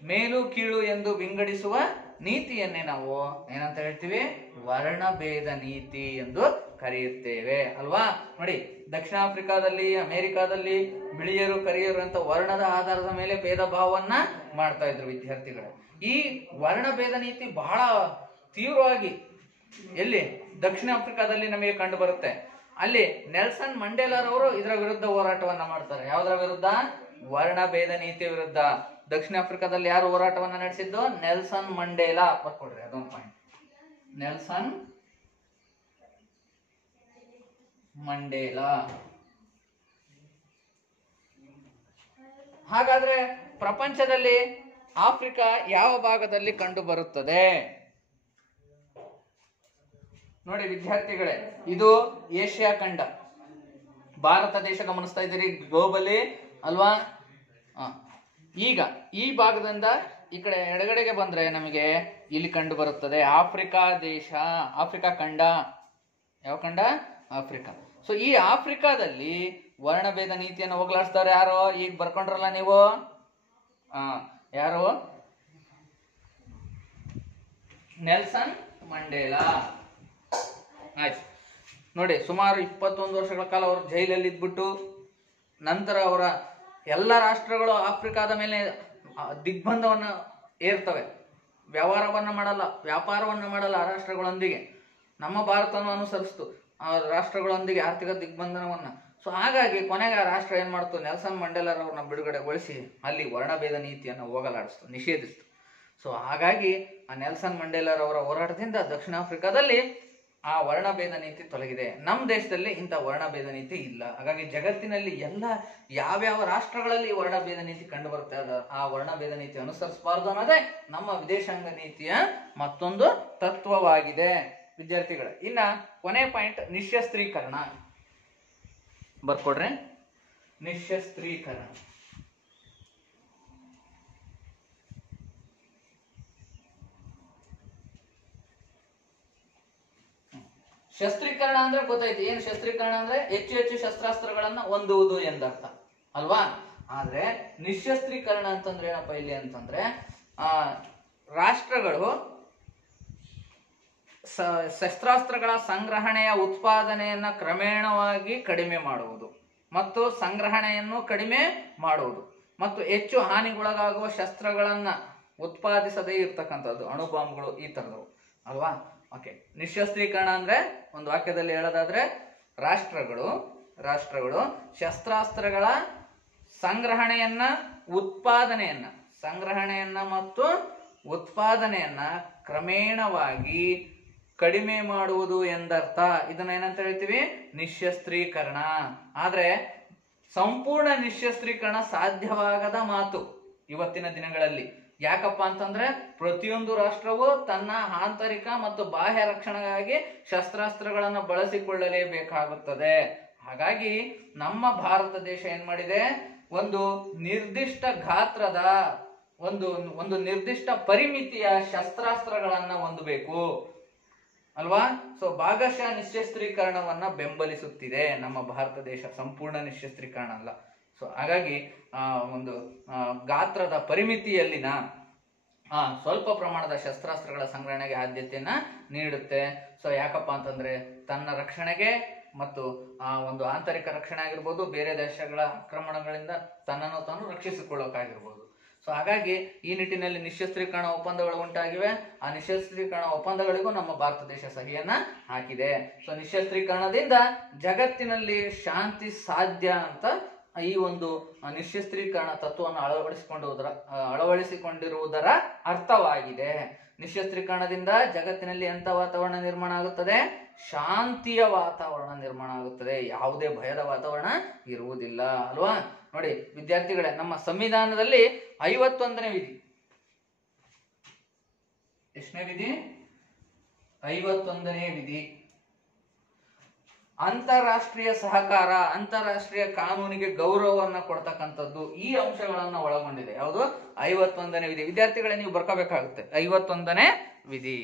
ಮೇಲು ಕೀಳು ಎಂದು ವಿಂಗಡಿಸುವ ನೀತಿಯನ್ನೇ ನಾವು ಏನಂತ ಹೇಳ್ತೀವಿ? ವರ್ಣಭೇದ ನೀತಿ ಎಂದು ಕರೆಯುತ್ತೇವೆ ಅಲ್ವಾ? ನೋಡಿ, ದಕ್ಷಿಣ ಆಫ್ರಿಕಾದಲ್ಲಿ, ಅಮೆರಿಕಾದಲ್ಲಿ ಬಿಳಿಯರು ಕರಿಯರು ಅಂತ ವರ್ಣದ ಆಧಾರದ ಮೇಲೆ ಭೇದ ಭಾವವನ್ನ ಮಾಡ್ತಾ ಇದ್ರು ವಿದ್ಯಾರ್ಥಿಗಳು. ಈ ವರ್ಣಭೇದ ನೀತಿ ಬಹಳ ತೀವ್ರವಾಗಿ ಎಲ್ಲಿ? ದಕ್ಷಿಣ ಆಫ್ರಿಕಾದಲ್ಲಿ ನಮಗೆ ಕಂಡು ಬರುತ್ತೆ. ಅಲ್ಲಿ ನೆಲ್ಸನ್ ಮಂಡೇಲಾರವರು ಇದರ ವಿರುದ್ಧ ಹೋರಾಟವನ್ನ ಮಾಡ್ತಾರೆ. ಯಾವುದರ ವಿರುದ್ಧ? ವರ್ಣಭೇದ ನೀತಿಯ ವಿರುದ್ಧ. ದಕ್ಷಿಣ ಆಫ್ರಿಕಾದಲ್ಲಿ ಯಾರು ಹೋರಾಟವನ್ನ ನಡೆಸಿದ್ದು? Nelson Mandela. ಬರ್ಕೊಡ್ರಿ ಅದೊಂದು ಪಾಯಿಂಟ್. Nelson Mandela. ಹಾಗಾದ್ರೆ ಪ್ರಪಂಚದಲ್ಲಿ ಆಫ್ರಿಕಾ ಯಾವ ಭಾಗದಲ್ಲಿ ಕಂಡು ಬರುತ್ತದೆ? ನೋಡಿ ವಿದ್ಯಾರ್ಥಿಗಳೇ, ಇದು ಏಷ್ಯಾ ಖಂಡ. ಭಾರತ ದೇಶ ಗಮನಿಸ್ತಾ ಇದ್ದೀರಿ, ಗ್ಲೋಬಲಿ ಅಲ್ವಾ? ಈಗ ಈ ಭಾಗದಿಂದ ಈ ಕಡೆ ಎಡಗಡೆಗೆ ಬಂದ್ರೆ ನಮಗೆ ಇಲ್ಲಿ ಕಂಡು ಬರುತ್ತದೆ ಆಫ್ರಿಕಾ ದೇಶ, ಆಫ್ರಿಕಾ ಖಂಡ. ಯಾವ ಖಂಡ? ಆಫ್ರಿಕಾ. ಸೊ ಈ ಆಫ್ರಿಕಾದಲ್ಲಿ ವರ್ಣಭೇದ ನೀತಿಯನ್ನು ಹೋಗ್ಲಾಡಿಸ್ತಾರೆ ಯಾರು? ಈಗ ಬರ್ಕೊಂಡ್ರಲ್ಲ ನೀವು, ಯಾರು? Nelson Mandela. ಆಯ್ತು ನೋಡಿ, ಸುಮಾರು 21 ವರ್ಷಗಳ ಕಾಲ ಅವರು ಜೈಲಲ್ಲಿ ಇದ್ಬಿಟ್ಟು ನಂತರ ಅವರ ಎಲ್ಲ ರಾಷ್ಟ್ರಗಳು ಆಫ್ರಿಕಾದ ಮೇಲೆ ದಿಗ್ಬಂಧವನ್ನ ಏರ್ತವೆ. ವ್ಯವಹಾರವನ್ನ ಮಾಡಲ್ಲ, ವ್ಯಾಪಾರವನ್ನ ಮಾಡಲ್ಲ ಆ ರಾಷ್ಟ್ರಗಳೊಂದಿಗೆ. ನಮ್ಮ ಭಾರತವನ್ನು ಅನುಸರಿಸ್ತು ಆ ರಾಷ್ಟ್ರಗಳೊಂದಿಗೆ ಆರ್ಥಿಕ ದಿಗ್ಬಂಧನವನ್ನ. ಸೊ ಹಾಗಾಗಿ ಕೊನೆಗೆ ಆ ರಾಷ್ಟ್ರ ಏನ್ ಮಾಡ್ತು? ನೆಲ್ಸನ್ ಮಂಡೇಲರವ್ರನ್ನ ಬಿಡುಗಡೆಗೊಳಿಸಿ ಅಲ್ಲಿ ವರ್ಣಭೇದ ನೀತಿಯನ್ನು ಹೋಗಲಾಡಿಸ್ತು, ನಿಷೇಧಿಸ್ತು. ಸೊ ಹಾಗಾಗಿ ಆ ನೆಲ್ಸನ್ ಮಂಡೇಲರವರ ಹೋರಾಟದಿಂದ ದಕ್ಷಿಣ ಆಫ್ರಿಕಾದಲ್ಲಿ ಆ ವರ್ಣಭೇದ ನೀತಿ ತೊಲಗಿದೆ. ನಮ್ಮ ದೇಶದಲ್ಲಿ ಇಂಥ ವರ್ಣಭೇದ ನೀತಿ ಇಲ್ಲ. ಹಾಗಾಗಿ ಜಗತ್ತಿನಲ್ಲಿ ಎಲ್ಲ ಯಾವ್ಯಾವ ರಾಷ್ಟ್ರಗಳಲ್ಲಿ ವರ್ಣಭೇದ ನೀತಿ ಕಂಡು ಬರುತ್ತೆ, ಆ ವರ್ಣಭೇದ ನೀತಿ ಅನುಸರಿಸಬಾರ್ದು ಅನ್ನೋದೇ ನಮ್ಮ ವಿದೇಶಾಂಗ ನೀತಿಯ ಮತ್ತೊಂದು ತತ್ವವಾಗಿದೆ ವಿದ್ಯಾರ್ಥಿಗಳೇ. ಇನ್ನ ಕೊನೆ ಪಾಯಿಂಟ್ ನಿಶಸ್ತ್ರೀಕರಣ. ಬರ್ಕೊಡ್ರಿ, ನಿಶಸ್ತ್ರೀಕರಣ. ಶಸ್ತ್ರೀಕರಣ ಅಂದ್ರೆ ಗೊತ್ತಾಯ್ತು. ಏನ್ ಶಸ್ತ್ರೀಕರಣ ಅಂದ್ರೆ? ಹೆಚ್ಚು ಹೆಚ್ಚು ಶಸ್ತ್ರಾಸ್ತ್ರಗಳನ್ನ ಹೊಂದುವುದು ಎಂದರ್ಥ ಅಲ್ವಾ? ಆದ್ರೆ ನಿಶಸ್ತ್ರೀಕರಣ ಅಂತಂದ್ರೆ ಏನಪ್ಪ ಇಲ್ಲಿ ಅಂತಂದ್ರೆ, ರಾಷ್ಟ್ರಗಳು ಶಸ್ತ್ರಾಸ್ತ್ರಗಳ ಸಂಗ್ರಹಣೆಯ ಉತ್ಪಾದನೆಯನ್ನ ಕ್ರಮೇಣವಾಗಿ ಕಡಿಮೆ ಮಾಡುವುದು ಮತ್ತು ಸಂಗ್ರಹಣೆಯನ್ನು ಕಡಿಮೆ ಮಾಡುವುದು ಮತ್ತು ಹೆಚ್ಚು ಹಾನಿಗೊಳಗಾಗುವ ಶಸ್ತ್ರಗಳನ್ನ ಉತ್ಪಾದಿಸದೇ ಇರ್ತಕ್ಕಂಥದ್ದು, ಅಣುಬಾಂಬ್ಗಳು ಈ ತರದವು ಅಲ್ವಾ? ಓಕೆ, ನಿಶಸ್ತ್ರೀಕರಣ ಅಂದ್ರೆ ಒಂದು ವಾಕ್ಯದಲ್ಲಿ ಹೇಳೋದಾದ್ರೆ ರಾಷ್ಟ್ರಗಳು ಶಸ್ತ್ರಾಸ್ತ್ರಗಳ ಸಂಗ್ರಹಣೆಯನ್ನ ಮತ್ತು ಉತ್ಪಾದನೆಯನ್ನ ಕ್ರಮೇಣವಾಗಿ ಕಡಿಮೆ ಮಾಡುವುದು ಎಂದರ್ಥ. ಇದನ್ನ ಏನಂತ ಹೇಳ್ತೀವಿ? ನಿಶಸ್ತ್ರೀಕರಣ. ಆದ್ರೆ ಸಂಪೂರ್ಣ ನಿಶಸ್ತ್ರೀಕರಣ ಸಾಧ್ಯವಾಗದ ಮಾತು ಇವತ್ತಿನ ದಿನಗಳಲ್ಲಿ. ಯಾಕಪ್ಪ ಅಂತಂದ್ರೆ ಪ್ರತಿಯೊಂದು ರಾಷ್ಟ್ರವು ತನ್ನ ಆಂತರಿಕ ಮತ್ತು ಬಾಹ್ಯ ರಕ್ಷಣೆಗಾಗಿ ಶಸ್ತ್ರಾಸ್ತ್ರಗಳನ್ನು ಬಳಸಿಕೊಳ್ಳಲೇಬೇಕಾಗುತ್ತದೆ. ಹಾಗಾಗಿ ನಮ್ಮ ಭಾರತ ದೇಶ ಏನ್ ಮಾಡಿದೆ? ಒಂದು ನಿರ್ದಿಷ್ಟ ಗಾತ್ರದ ಒಂದು ನಿರ್ದಿಷ್ಟ ಪರಿಮಿತಿಯ ಶಸ್ತ್ರಾಸ್ತ್ರಗಳನ್ನ ಹೊಂದಬೇಕು ಅಲ್ವಾ? ಸೊ ಭಾಗಶಃ ನಿಶಸ್ತ್ರೀಕರಣವನ್ನ ಬೆಂಬಲಿಸುತ್ತಿದೆ ನಮ್ಮ ಭಾರತ ದೇಶ, ಸಂಪೂರ್ಣ ನಿಶಸ್ತ್ರೀಕರಣ ಅಲ್ಲ. ಸೊ ಹಾಗಾಗಿ ಒಂದು ಗಾತ್ರದ ಪರಿಮಿತಿಯಲ್ಲಿನ ಸ್ವಲ್ಪ ಪ್ರಮಾಣದ ಶಸ್ತ್ರಾಸ್ತ್ರಗಳ ಸಂಗ್ರಹಣೆಗೆ ಆದ್ಯತೆಯನ್ನ ನೀಡುತ್ತೆ. ಸೊ ಯಾಕಪ್ಪ ಅಂತಂದ್ರೆ ತನ್ನ ರಕ್ಷಣೆಗೆ ಮತ್ತು ಒಂದು ಆಂತರಿಕ ರಕ್ಷಣೆ ಆಗಿರ್ಬೋದು, ಬೇರೆ ದೇಶಗಳ ಆಕ್ರಮಣಗಳಿಂದ ತನ್ನನ್ನು ತಾನು ರಕ್ಷಿಸಿಕೊಳ್ಳೋಕಾಗಿರ್ಬೋದು. ಸೊ ಹಾಗಾಗಿ ಈ ನಿಟ್ಟಿನಲ್ಲಿ ನಿಶಸ್ತ್ರೀಕರಣ ಒಪ್ಪಂದಗಳು ಉಂಟಾಗಿವೆ. ಆ ನಿಶಸ್ತ್ರೀಕರಣ ಒಪ್ಪಂದಗಳಿಗೂ ನಮ್ಮ ಭಾರತ ದೇಶ ಸಹಿಯನ್ನ ಹಾಕಿದೆ. ಸೊ ನಿಶಸ್ತ್ರೀಕರಣದಿಂದ ಜಗತ್ತಿನಲ್ಲಿ ಶಾಂತಿ ಸಾಧ್ಯ ಅಂತ ಈ ಒಂದು ನಿಶಸ್ತ್ರೀಕರಣ ತತ್ವವನ್ನು ಅಳವಡಿಸಿಕೊಂಡಿರುವುದರ ಅರ್ಥವಾಗಿದೆ. ನಿಶಸ್ತ್ರೀಕರಣದಿಂದ ಜಗತ್ತಿನಲ್ಲಿ ಎಂತ ವಾತಾವರಣ ನಿರ್ಮಾಣ ಆಗುತ್ತದೆ? ಶಾಂತಿಯ ವಾತಾವರಣ ನಿರ್ಮಾಣ ಆಗುತ್ತದೆ. ಯಾವುದೇ ಭಯದ ವಾತಾವರಣ ಇರುವುದಿಲ್ಲ ಅಲ್ವಾ? ನೋಡಿ ವಿದ್ಯಾರ್ಥಿಗಳೇ, ನಮ್ಮ ಸಂವಿಧಾನದಲ್ಲಿ 51ನೇ ವಿಧಿ. ಎಷ್ಟನೇ ವಿಧಿ? 51ನೇ ವಿಧಿ. ಅಂತಾರಾಷ್ಟ್ರೀಯ ಸಹಕಾರ, ಅಂತಾರಾಷ್ಟ್ರೀಯ ಕಾನೂನಿಗೆ ಗೌರವವನ್ನ ಕೊಡ್ತಕ್ಕಂಥದ್ದು ಈ ಅಂಶಗಳನ್ನ ಒಳಗೊಂಡಿದೆ. ಯಾವುದು? 51ನೇ ವಿಧಿ. ವಿದ್ಯಾರ್ಥಿಗಳೇ ನೀವು ಬರ್ಕೋಬೇಕಾಗುತ್ತೆ 51ನೇ ವಿಧಿ.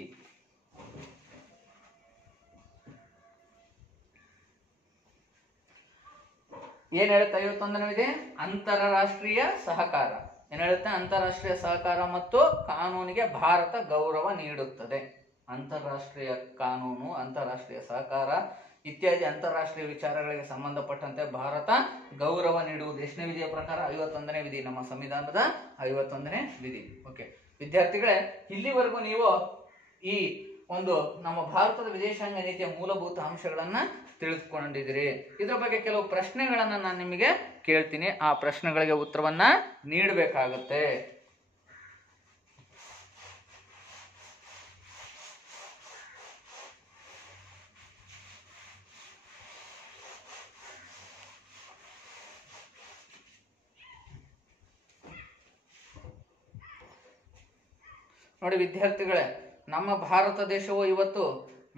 ಏನ್ ಹೇಳುತ್ತೆ 51ನೇ ವಿಧಿ? ಅಂತಾರಾಷ್ಟ್ರೀಯ ಸಹಕಾರ. ಏನ್ ಹೇಳುತ್ತೆ? ಅಂತಾರಾಷ್ಟ್ರೀಯ ಸಹಕಾರ ಮತ್ತು ಕಾನೂನಿಗೆ ಭಾರತ ಗೌರವ ನೀಡುತ್ತದೆ. ಅಂತಾರಾಷ್ಟ್ರೀಯ ಕಾನೂನು, ಅಂತಾರಾಷ್ಟ್ರೀಯ ಸಹಕಾರ ಇತ್ಯಾದಿ ಅಂತಾರಾಷ್ಟ್ರೀಯ ವಿಚಾರಗಳಿಗೆ ಸಂಬಂಧಪಟ್ಟಂತೆ ಭಾರತ ಗೌರವ ನೀಡುವುದು ಎಷ್ಟನೇ ವಿಧಿಯ ಪ್ರಕಾರ? 51ನೇ ವಿಧಿ, ನಮ್ಮ ಸಂವಿಧಾನದ 51ನೇ ವಿಧಿ. ಓಕೆ ವಿದ್ಯಾರ್ಥಿಗಳೇ, ಇಲ್ಲಿವರೆಗೂ ನೀವು ಈ ಒಂದು ನಮ್ಮ ಭಾರತದ ವಿದೇಶಾಂಗ ನೀತಿಯ ಮೂಲಭೂತ ಅಂಶಗಳನ್ನ ತಿಳಿದುಕೊಂಡಿದ್ದೀರಿ. ಇದರ ಬಗ್ಗೆ ಕೆಲವು ಪ್ರಶ್ನೆಗಳನ್ನ ನಾನು ನಿಮಗೆ ಕೇಳ್ತೀನಿ, ಆ ಪ್ರಶ್ನೆಗಳಿಗೆ ಉತ್ತರವನ್ನ ನೀಡಬೇಕಾಗುತ್ತೆ. ನೋಡಿ ವಿದ್ಯಾರ್ಥಿಗಳೇ, ನಮ್ಮ ಭಾರತ ದೇಶವು ಇವತ್ತು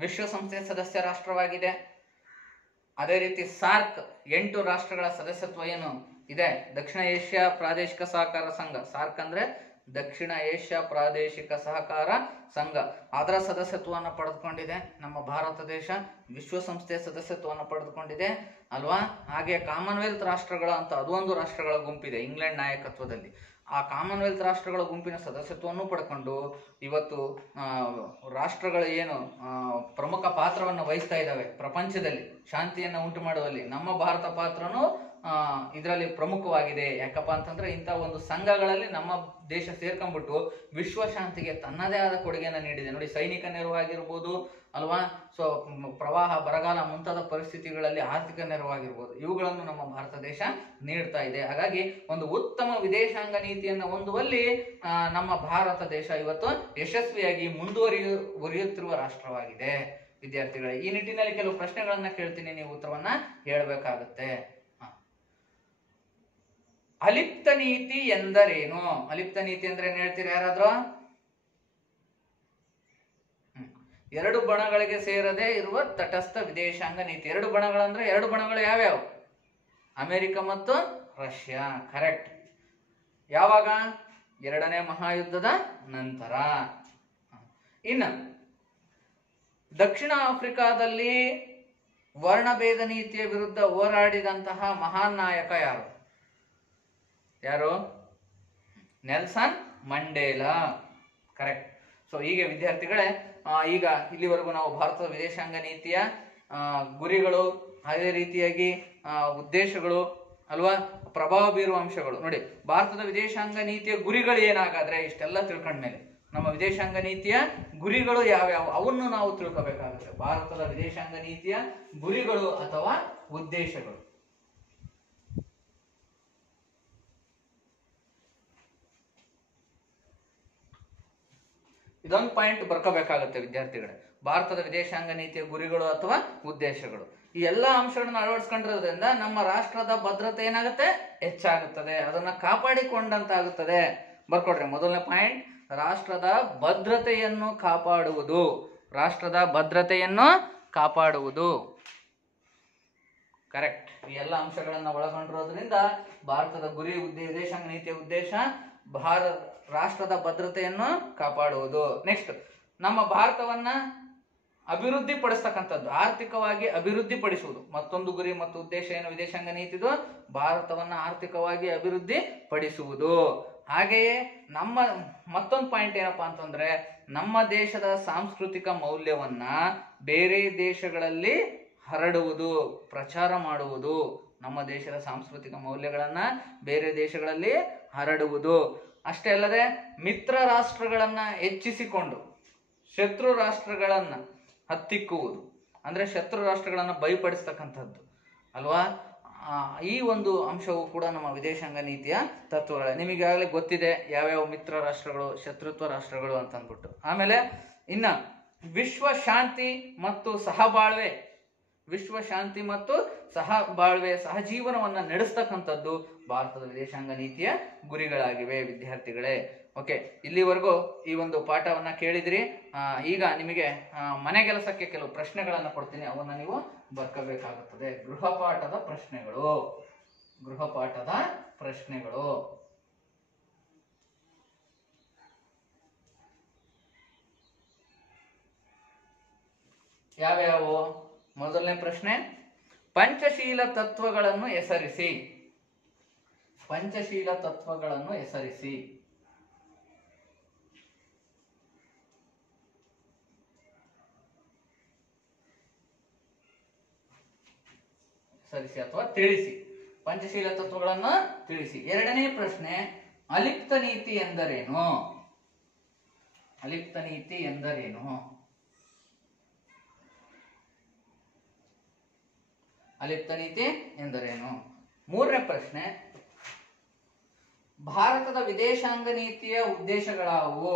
ವಿಶ್ವಸಂಸ್ಥೆಯ ಸದಸ್ಯ ರಾಷ್ಟ್ರವಾಗಿದೆ. ಅದೇ ರೀತಿ ಸಾರ್ಕ್ 8 ರಾಷ್ಟ್ರಗಳ ಸದಸ್ಯತ್ವ ಏನು ಇದೆ. ದಕ್ಷಿಣ ಏಷ್ಯಾ ಪ್ರಾದೇಶಿಕ ಸಹಕಾರ ಸಂಘ, ಸಾರ್ಕ್ ಅಂದ್ರೆ ದಕ್ಷಿಣ ಏಷ್ಯಾ ಪ್ರಾದೇಶಿಕ ಸಹಕಾರ ಸಂಘ, ಅದರ ಸದಸ್ಯತ್ವವನ್ನು ಪಡೆದುಕೊಂಡಿದೆ ನಮ್ಮ ಭಾರತ ದೇಶ. ವಿಶ್ವಸಂಸ್ಥೆಯ ಸದಸ್ಯತ್ವವನ್ನು ಪಡೆದುಕೊಂಡಿದೆ ಅಲ್ವಾ. ಹಾಗೆ ಕಾಮನ್ವೆಲ್ತ್ ರಾಷ್ಟ್ರಗಳ ಅಂತ ಅದೊಂದು ರಾಷ್ಟ್ರಗಳ ಗುಂಪಿದೆ ಇಂಗ್ಲೆಂಡ್ ನಾಯಕತ್ವದಲ್ಲಿ. ಆ ಕಾಮನ್ವೆಲ್ತ್ ರಾಷ್ಟ್ರಗಳ ಗುಂಪಿನ ಸದಸ್ಯತ್ವವನ್ನು ಪಡ್ಕೊಂಡು ಇವತ್ತು ರಾಷ್ಟ್ರಗಳು ಏನು ಪ್ರಮುಖ ಪಾತ್ರವನ್ನು ವಹಿಸ್ತಾ ಇದ್ದಾವೆ ಪ್ರಪಂಚದಲ್ಲಿ ಶಾಂತಿಯನ್ನು ಉಂಟು ಮಾಡುವಲ್ಲಿ, ನಮ್ಮ ಭಾರತ ಪಾತ್ರನು ಇದರಲ್ಲಿ ಪ್ರಮುಖವಾಗಿದೆ. ಯಾಕಪ್ಪ ಅಂತಂದ್ರೆ ಇಂಥ ಒಂದು ಸಂಘಗಳಲ್ಲಿ ನಮ್ಮ ದೇಶ ಸೇರ್ಕೊಂಡ್ಬಿಟ್ಟು ವಿಶ್ವ ಶಾಂತಿಗೆ ತನ್ನದೇ ಆದ ಕೊಡುಗೆಯನ್ನು ನೀಡಿದೆ. ನೋಡಿ, ಸೈನಿಕ ನೆರವಾಗಿರ್ಬೋದು ಅಲ್ವಾ, ಸೊ ಪ್ರವಾಹ, ಬರಗಾಲ ಮುಂತಾದ ಪರಿಸ್ಥಿತಿಗಳಲ್ಲಿ ಆರ್ಥಿಕ ನೆರವಾಗಿರ್ಬೋದು, ಇವುಗಳನ್ನು ನಮ್ಮ ಭಾರತ ದೇಶ ನೀಡ್ತಾ ಇದೆ. ಹಾಗಾಗಿ ಒಂದು ಉತ್ತಮ ವಿದೇಶಾಂಗ ನೀತಿಯನ್ನು ಹೊಂದುವಲ್ಲಿ ನಮ್ಮ ಭಾರತ ದೇಶ ಇವತ್ತು ಯಶಸ್ವಿಯಾಗಿ ಮುಂದುವರಿಯುತ್ತಿರುವ ರಾಷ್ಟ್ರವಾಗಿದೆ. ವಿದ್ಯಾರ್ಥಿಗಳೇ, ಈ ನಿಟ್ಟಿನಲ್ಲಿ ಕೆಲವು ಪ್ರಶ್ನೆಗಳನ್ನ ಕೇಳ್ತೀನಿ, ನೀವು ಉತ್ತರವನ್ನ ಹೇಳಬೇಕಾಗುತ್ತೆ. ಅಲಿಪ್ತ ನೀತಿ ಎಂದರೇನು? ಅಲಿಪ್ತ ನೀತಿ ಅಂದ್ರೆ ಏನ್ ಹೇಳ್ತೀರಿ ಯಾರಾದ್ರೂ? 2 ಬಣಗಳಿಗೆ ಸೇರದೆ ಇರುವ ತಟಸ್ಥ ವಿದೇಶಾಂಗ ನೀತಿ. 2 ಬಣಗಳಂದ್ರೆ 2 ಬಣಗಳು ಯಾವ್ಯಾವ? ಅಮೆರಿಕ ಮತ್ತು ರಷ್ಯಾ. ಕರೆಕ್ಟ್. ಯಾವಾಗ? 2ನೇ ಮಹಾಯುದ್ಧದ ನಂತರ. ಇನ್ನು ದಕ್ಷಿಣ ಆಫ್ರಿಕಾದಲ್ಲಿ ವರ್ಣಭೇದ ನೀತಿಯ ವಿರುದ್ಧ ಹೋರಾಡಿದಂತಹ ಮಹಾನ್ ನಾಯಕ ಯಾರು? ಯಾರು? Nelson Mandela. ಕರೆಕ್ಟ್. ಸೊ ಹೀಗೆ ವಿದ್ಯಾರ್ಥಿಗಳೇ, ಈಗ ಇಲ್ಲಿವರೆಗೂ ನಾವು ಭಾರತದ ವಿದೇಶಾಂಗ ನೀತಿಯ ಗುರಿಗಳು, ಅದೇ ರೀತಿಯಾಗಿ ಉದ್ದೇಶಗಳು ಅಲ್ವಾ, ಪ್ರಭಾವ ಬೀರುವ ಅಂಶಗಳು. ನೋಡಿ, ಭಾರತದ ವಿದೇಶಾಂಗ ನೀತಿಯ ಗುರಿಗಳು ಏನಾಗಾದ್ರೆ ಇಷ್ಟೆಲ್ಲ ತಿಳ್ಕೊಂಡ್ಮೇಲೆ ನಮ್ಮ ವಿದೇಶಾಂಗ ನೀತಿಯ ಗುರಿಗಳು ಯಾವ್ಯಾವ ಅವನ್ನು ನಾವು ತಿಳ್ಕೋಬೇಕಾಗುತ್ತೆ. ಭಾರತದ ವಿದೇಶಾಂಗ ನೀತಿಯ ಗುರಿಗಳು ಅಥವಾ ಉದ್ದೇಶಗಳು. ಇದೊಂದು ಪಾಯಿಂಟ್ ಬರ್ಕೋಬೇಕಾಗುತ್ತೆ ವಿದ್ಯಾರ್ಥಿಗಳೇ. ಭಾರತದ ವಿದೇಶಾಂಗ ನೀತಿಯ ಗುರಿಗಳು ಅಥವಾ ಉದ್ದೇಶಗಳು, ಈ ಎಲ್ಲಾ ಅಂಶಗಳನ್ನ ಅಳವಡಿಸ್ಕೊಂಡಿರೋದ್ರಿಂದ ನಮ್ಮ ರಾಷ್ಟ್ರದ ಭದ್ರತೆ ಏನಾಗುತ್ತೆ? ಹೆಚ್ಚಾಗುತ್ತದೆ, ಅದನ್ನ ಕಾಪಾಡಿಕೊಂಡಂತಾಗುತ್ತದೆ. ಬರ್ಕೊಡ್ರಿ ಮೊದಲನೇ ಪಾಯಿಂಟ್, ರಾಷ್ಟ್ರದ ಭದ್ರತೆಯನ್ನು ಕಾಪಾಡುವುದು. ರಾಷ್ಟ್ರದ ಭದ್ರತೆಯನ್ನು ಕಾಪಾಡುವುದು. ಕರೆಕ್ಟ್. ಈ ಎಲ್ಲ ಅಂಶಗಳನ್ನ ಒಳಗೊಂಡಿರೋದ್ರಿಂದ ಭಾರತದ ಗುರಿ, ವಿದೇಶಾಂಗ ನೀತಿಯ ಉದ್ದೇಶ ರಾಷ್ಟ್ರದ ಭದ್ರತೆಯನ್ನು ಕಾಪಾಡುವುದು. ನೆಕ್ಸ್ಟ್, ನಮ್ಮ ಭಾರತವನ್ನ ಅಭಿವೃದ್ಧಿ ಪಡಿಸ್ತಕ್ಕಂಥದ್ದು, ಆರ್ಥಿಕವಾಗಿ ಅಭಿವೃದ್ಧಿ ಪಡಿಸುವುದು. ಮತ್ತೊಂದು ಗುರಿ ಮತ್ತು ಉದ್ದೇಶ ಏನು ವಿದೇಶಾಂಗ ನೀತಿದು? ಭಾರತವನ್ನ ಆರ್ಥಿಕವಾಗಿ ಅಭಿವೃದ್ಧಿ ಪಡಿಸುವುದು. ಹಾಗೆಯೇ ನಮ್ಮ ಮತ್ತೊಂದು ಪಾಯಿಂಟ್ ಏನಪ್ಪಾ ಅಂತಂದ್ರೆ, ನಮ್ಮ ದೇಶದ ಸಾಂಸ್ಕೃತಿಕ ಮೌಲ್ಯವನ್ನ ಬೇರೆ ದೇಶಗಳಲ್ಲಿ ಹರಡುವುದು, ಪ್ರಚಾರ ಮಾಡುವುದು. ನಮ್ಮ ದೇಶದ ಸಾಂಸ್ಕೃತಿಕ ಮೌಲ್ಯಗಳನ್ನ ಬೇರೆ ದೇಶಗಳಲ್ಲಿ ಹರಡುವುದು. ಅಷ್ಟೇ ಅಲ್ಲದೆ ಮಿತ್ರ ರಾಷ್ಟ್ರಗಳನ್ನ ಹೆಚ್ಚಿಸಿಕೊಂಡು ಶತ್ರು ರಾಷ್ಟ್ರಗಳನ್ನ ಹತ್ತಿಕ್ಕುವುದು, ಅಂದ್ರೆ ಶತ್ರು ರಾಷ್ಟ್ರಗಳನ್ನ ಭಯಪಡಿಸ್ತಕ್ಕಂಥದ್ದು ಅಲ್ವಾ. ಈ ಒಂದು ಅಂಶವು ಕೂಡ ನಮ್ಮ ವಿದೇಶಾಂಗ ನೀತಿಯ ತತ್ವಗಳೇ. ನಿಮಗಾಗಲೇ ಗೊತ್ತಿದೆ ಯಾವ್ಯಾವ ಮಿತ್ರ ರಾಷ್ಟ್ರಗಳು, ಶತ್ರುತ್ವ ರಾಷ್ಟ್ರಗಳು ಅಂತ ಅಂದ್ಬಿಟ್ಟು. ಆಮೇಲೆ ಇನ್ನ ವಿಶ್ವ ಶಾಂತಿ ಮತ್ತು ಸಹಬಾಳ್ವೆ, ವಿಶ್ವ ಶಾಂತಿ ಮತ್ತು ಸಹಬಾಳ್ವೆ, ಸಹಜೀವನವನ್ನ ನಡೆಸ್ತಕ್ಕಂಥದ್ದು ಭಾರತದ ವಿದೇಶಾಂಗ ನೀತಿಯ ಗುರಿಗಳಾಗಿವೆ ವಿದ್ಯಾರ್ಥಿಗಳೇ. ಓಕೆ, ಇಲ್ಲಿವರೆಗೂ ಈ ಒಂದು ಪಾಠವನ್ನ ಕೇಳಿದ್ರಿ. ಈಗ ನಿಮಗೆ ಮನೆ ಕೆಲಸಕ್ಕೆ ಕೆಲವು ಪ್ರಶ್ನೆಗಳನ್ನ ಕೊಡ್ತೀನಿ, ಅವನ್ನ ನೀವು ಬರ್ಕೋಬೇಕಾಗುತ್ತದೆ. ಗೃಹಪಾಠದ ಪ್ರಶ್ನೆಗಳು. ಗೃಹಪಾಠದ ಪ್ರಶ್ನೆಗಳು ಯಾವ್ಯಾವು? ಮೊದಲನೇ ಪ್ರಶ್ನೆ, ಪಂಚಶೀಲ ತತ್ವಗಳನ್ನು ಹೆಸರಿಸಿ. ಪಂಚಶೀಲ ತತ್ವಗಳನ್ನು ಹೆಸರಿಸಿ. ಹೆಸರಿಸಿ ಅಥವಾ ತಿಳಿಸಿ. ಪಂಚಶೀಲ ತತ್ವಗಳನ್ನು ತಿಳಿಸಿ. ಎರಡನೇ ಪ್ರಶ್ನೆ, ಅಲಿಪ್ತ ನೀತಿ ಎಂದರೇನು? ಅಲಿಪ್ತ ನೀತಿ ಎಂದರೇನು? ಅಲಿಪ್ತ ನೀತಿ ಎಂದರೇನು? ಮೂರನೇ ಪ್ರಶ್ನೆ, ಭಾರತದ ವಿದೇಶಾಂಗ ನೀತಿಯ ಉದ್ದೇಶಗಳಾವುವು?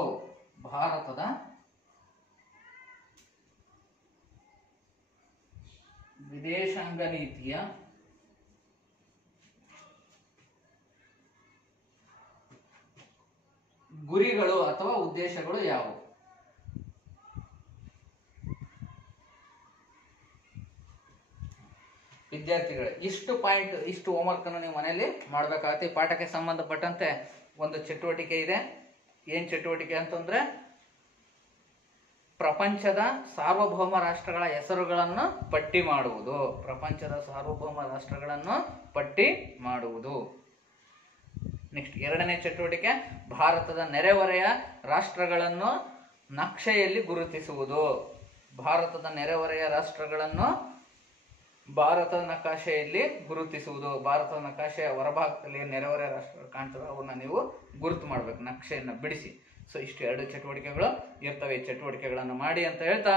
ಭಾರತದ ವಿದೇಶಾಂಗ ನೀತಿಯ ಗುರಿಗಳು ಅಥವಾ ಉದ್ದೇಶಗಳು ಯಾವುವು? ವಿದ್ಯಾರ್ಥಿಗಳೇ, ಇಷ್ಟು ಪಾಯಿಂಟ್, ಇಷ್ಟು ಹೋಮ್ವರ್ಕ್ ಅನ್ನು ನೀವು ಮನೆಯಲ್ಲಿ ಮಾಡ್ಬೇಕಾಗತ್ತೆ. ಈ ಪಾಠಕ್ಕೆ ಸಂಬಂಧಪಟ್ಟಂತೆ ಒಂದು ಚಟುವಟಿಕೆ ಇದೆ. ಏನ್ ಚಟುವಟಿಕೆ ಅಂತಂದ್ರೆ, ಪ್ರಪಂಚದ ಸಾರ್ವಭೌಮ ರಾಷ್ಟ್ರಗಳ ಹೆಸರುಗಳನ್ನು ಪಟ್ಟಿ ಮಾಡುವುದು. ಪ್ರಪಂಚದ ಸಾರ್ವಭೌಮ ರಾಷ್ಟ್ರಗಳನ್ನು ಪಟ್ಟಿ ಮಾಡುವುದು. ನೆಕ್ಸ್ಟ್ ಎರಡನೇ ಚಟುವಟಿಕೆ, ಭಾರತದ ನೆರೆಹೊರೆಯ ರಾಷ್ಟ್ರಗಳನ್ನು ನಕ್ಷೆಯಲ್ಲಿ ಗುರುತಿಸುವುದು. ಭಾರತದ ನೆರೆಹೊರೆಯ ರಾಷ್ಟ್ರಗಳನ್ನು ಭಾರತದ ನಕಾಶೆಯಲ್ಲಿ ಗುರುತಿಸುವುದು. ಭಾರತದ ನಕಾಶೆಯ ಹೊರಭಾಗದಲ್ಲಿ ನೆರೆಹೊರೆಯ ರಾಷ್ಟ್ರಗಳು ಕಾಣ್ತವೆ, ಅವನ್ನ ನೀವು ಗುರುತು ಮಾಡ್ಬೇಕು, ನಕ್ಷೆಯನ್ನ ಬಿಡಿಸಿ. ಸೊ ಇಷ್ಟು ಎರಡು ಚಟುವಟಿಕೆಗಳು ಇರ್ತವೆ. ಈ ಚಟುವಟಿಕೆಗಳನ್ನು ಮಾಡಿ ಅಂತ ಹೇಳ್ತಾ,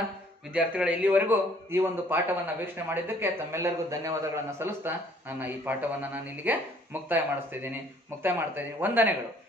ವಿದ್ಯಾರ್ಥಿಗಳ ಇಲ್ಲಿವರೆಗೂ ಈ ಒಂದು ಪಾಠವನ್ನ ವೀಕ್ಷಣೆ ಮಾಡಿದ್ದಕ್ಕೆ ತಮ್ಮೆಲ್ಲರಿಗೂ ಧನ್ಯವಾದಗಳನ್ನು ಸಲ್ಲಿಸ್ತಾ ನನ್ನ ಈ ಪಾಠವನ್ನ ನಾನು ಇಲ್ಲಿಗೆ ಮುಕ್ತಾಯ ಮಾಡ್ತಾ ಇದ್ದೀನಿ. ವಂದನೆಗಳು.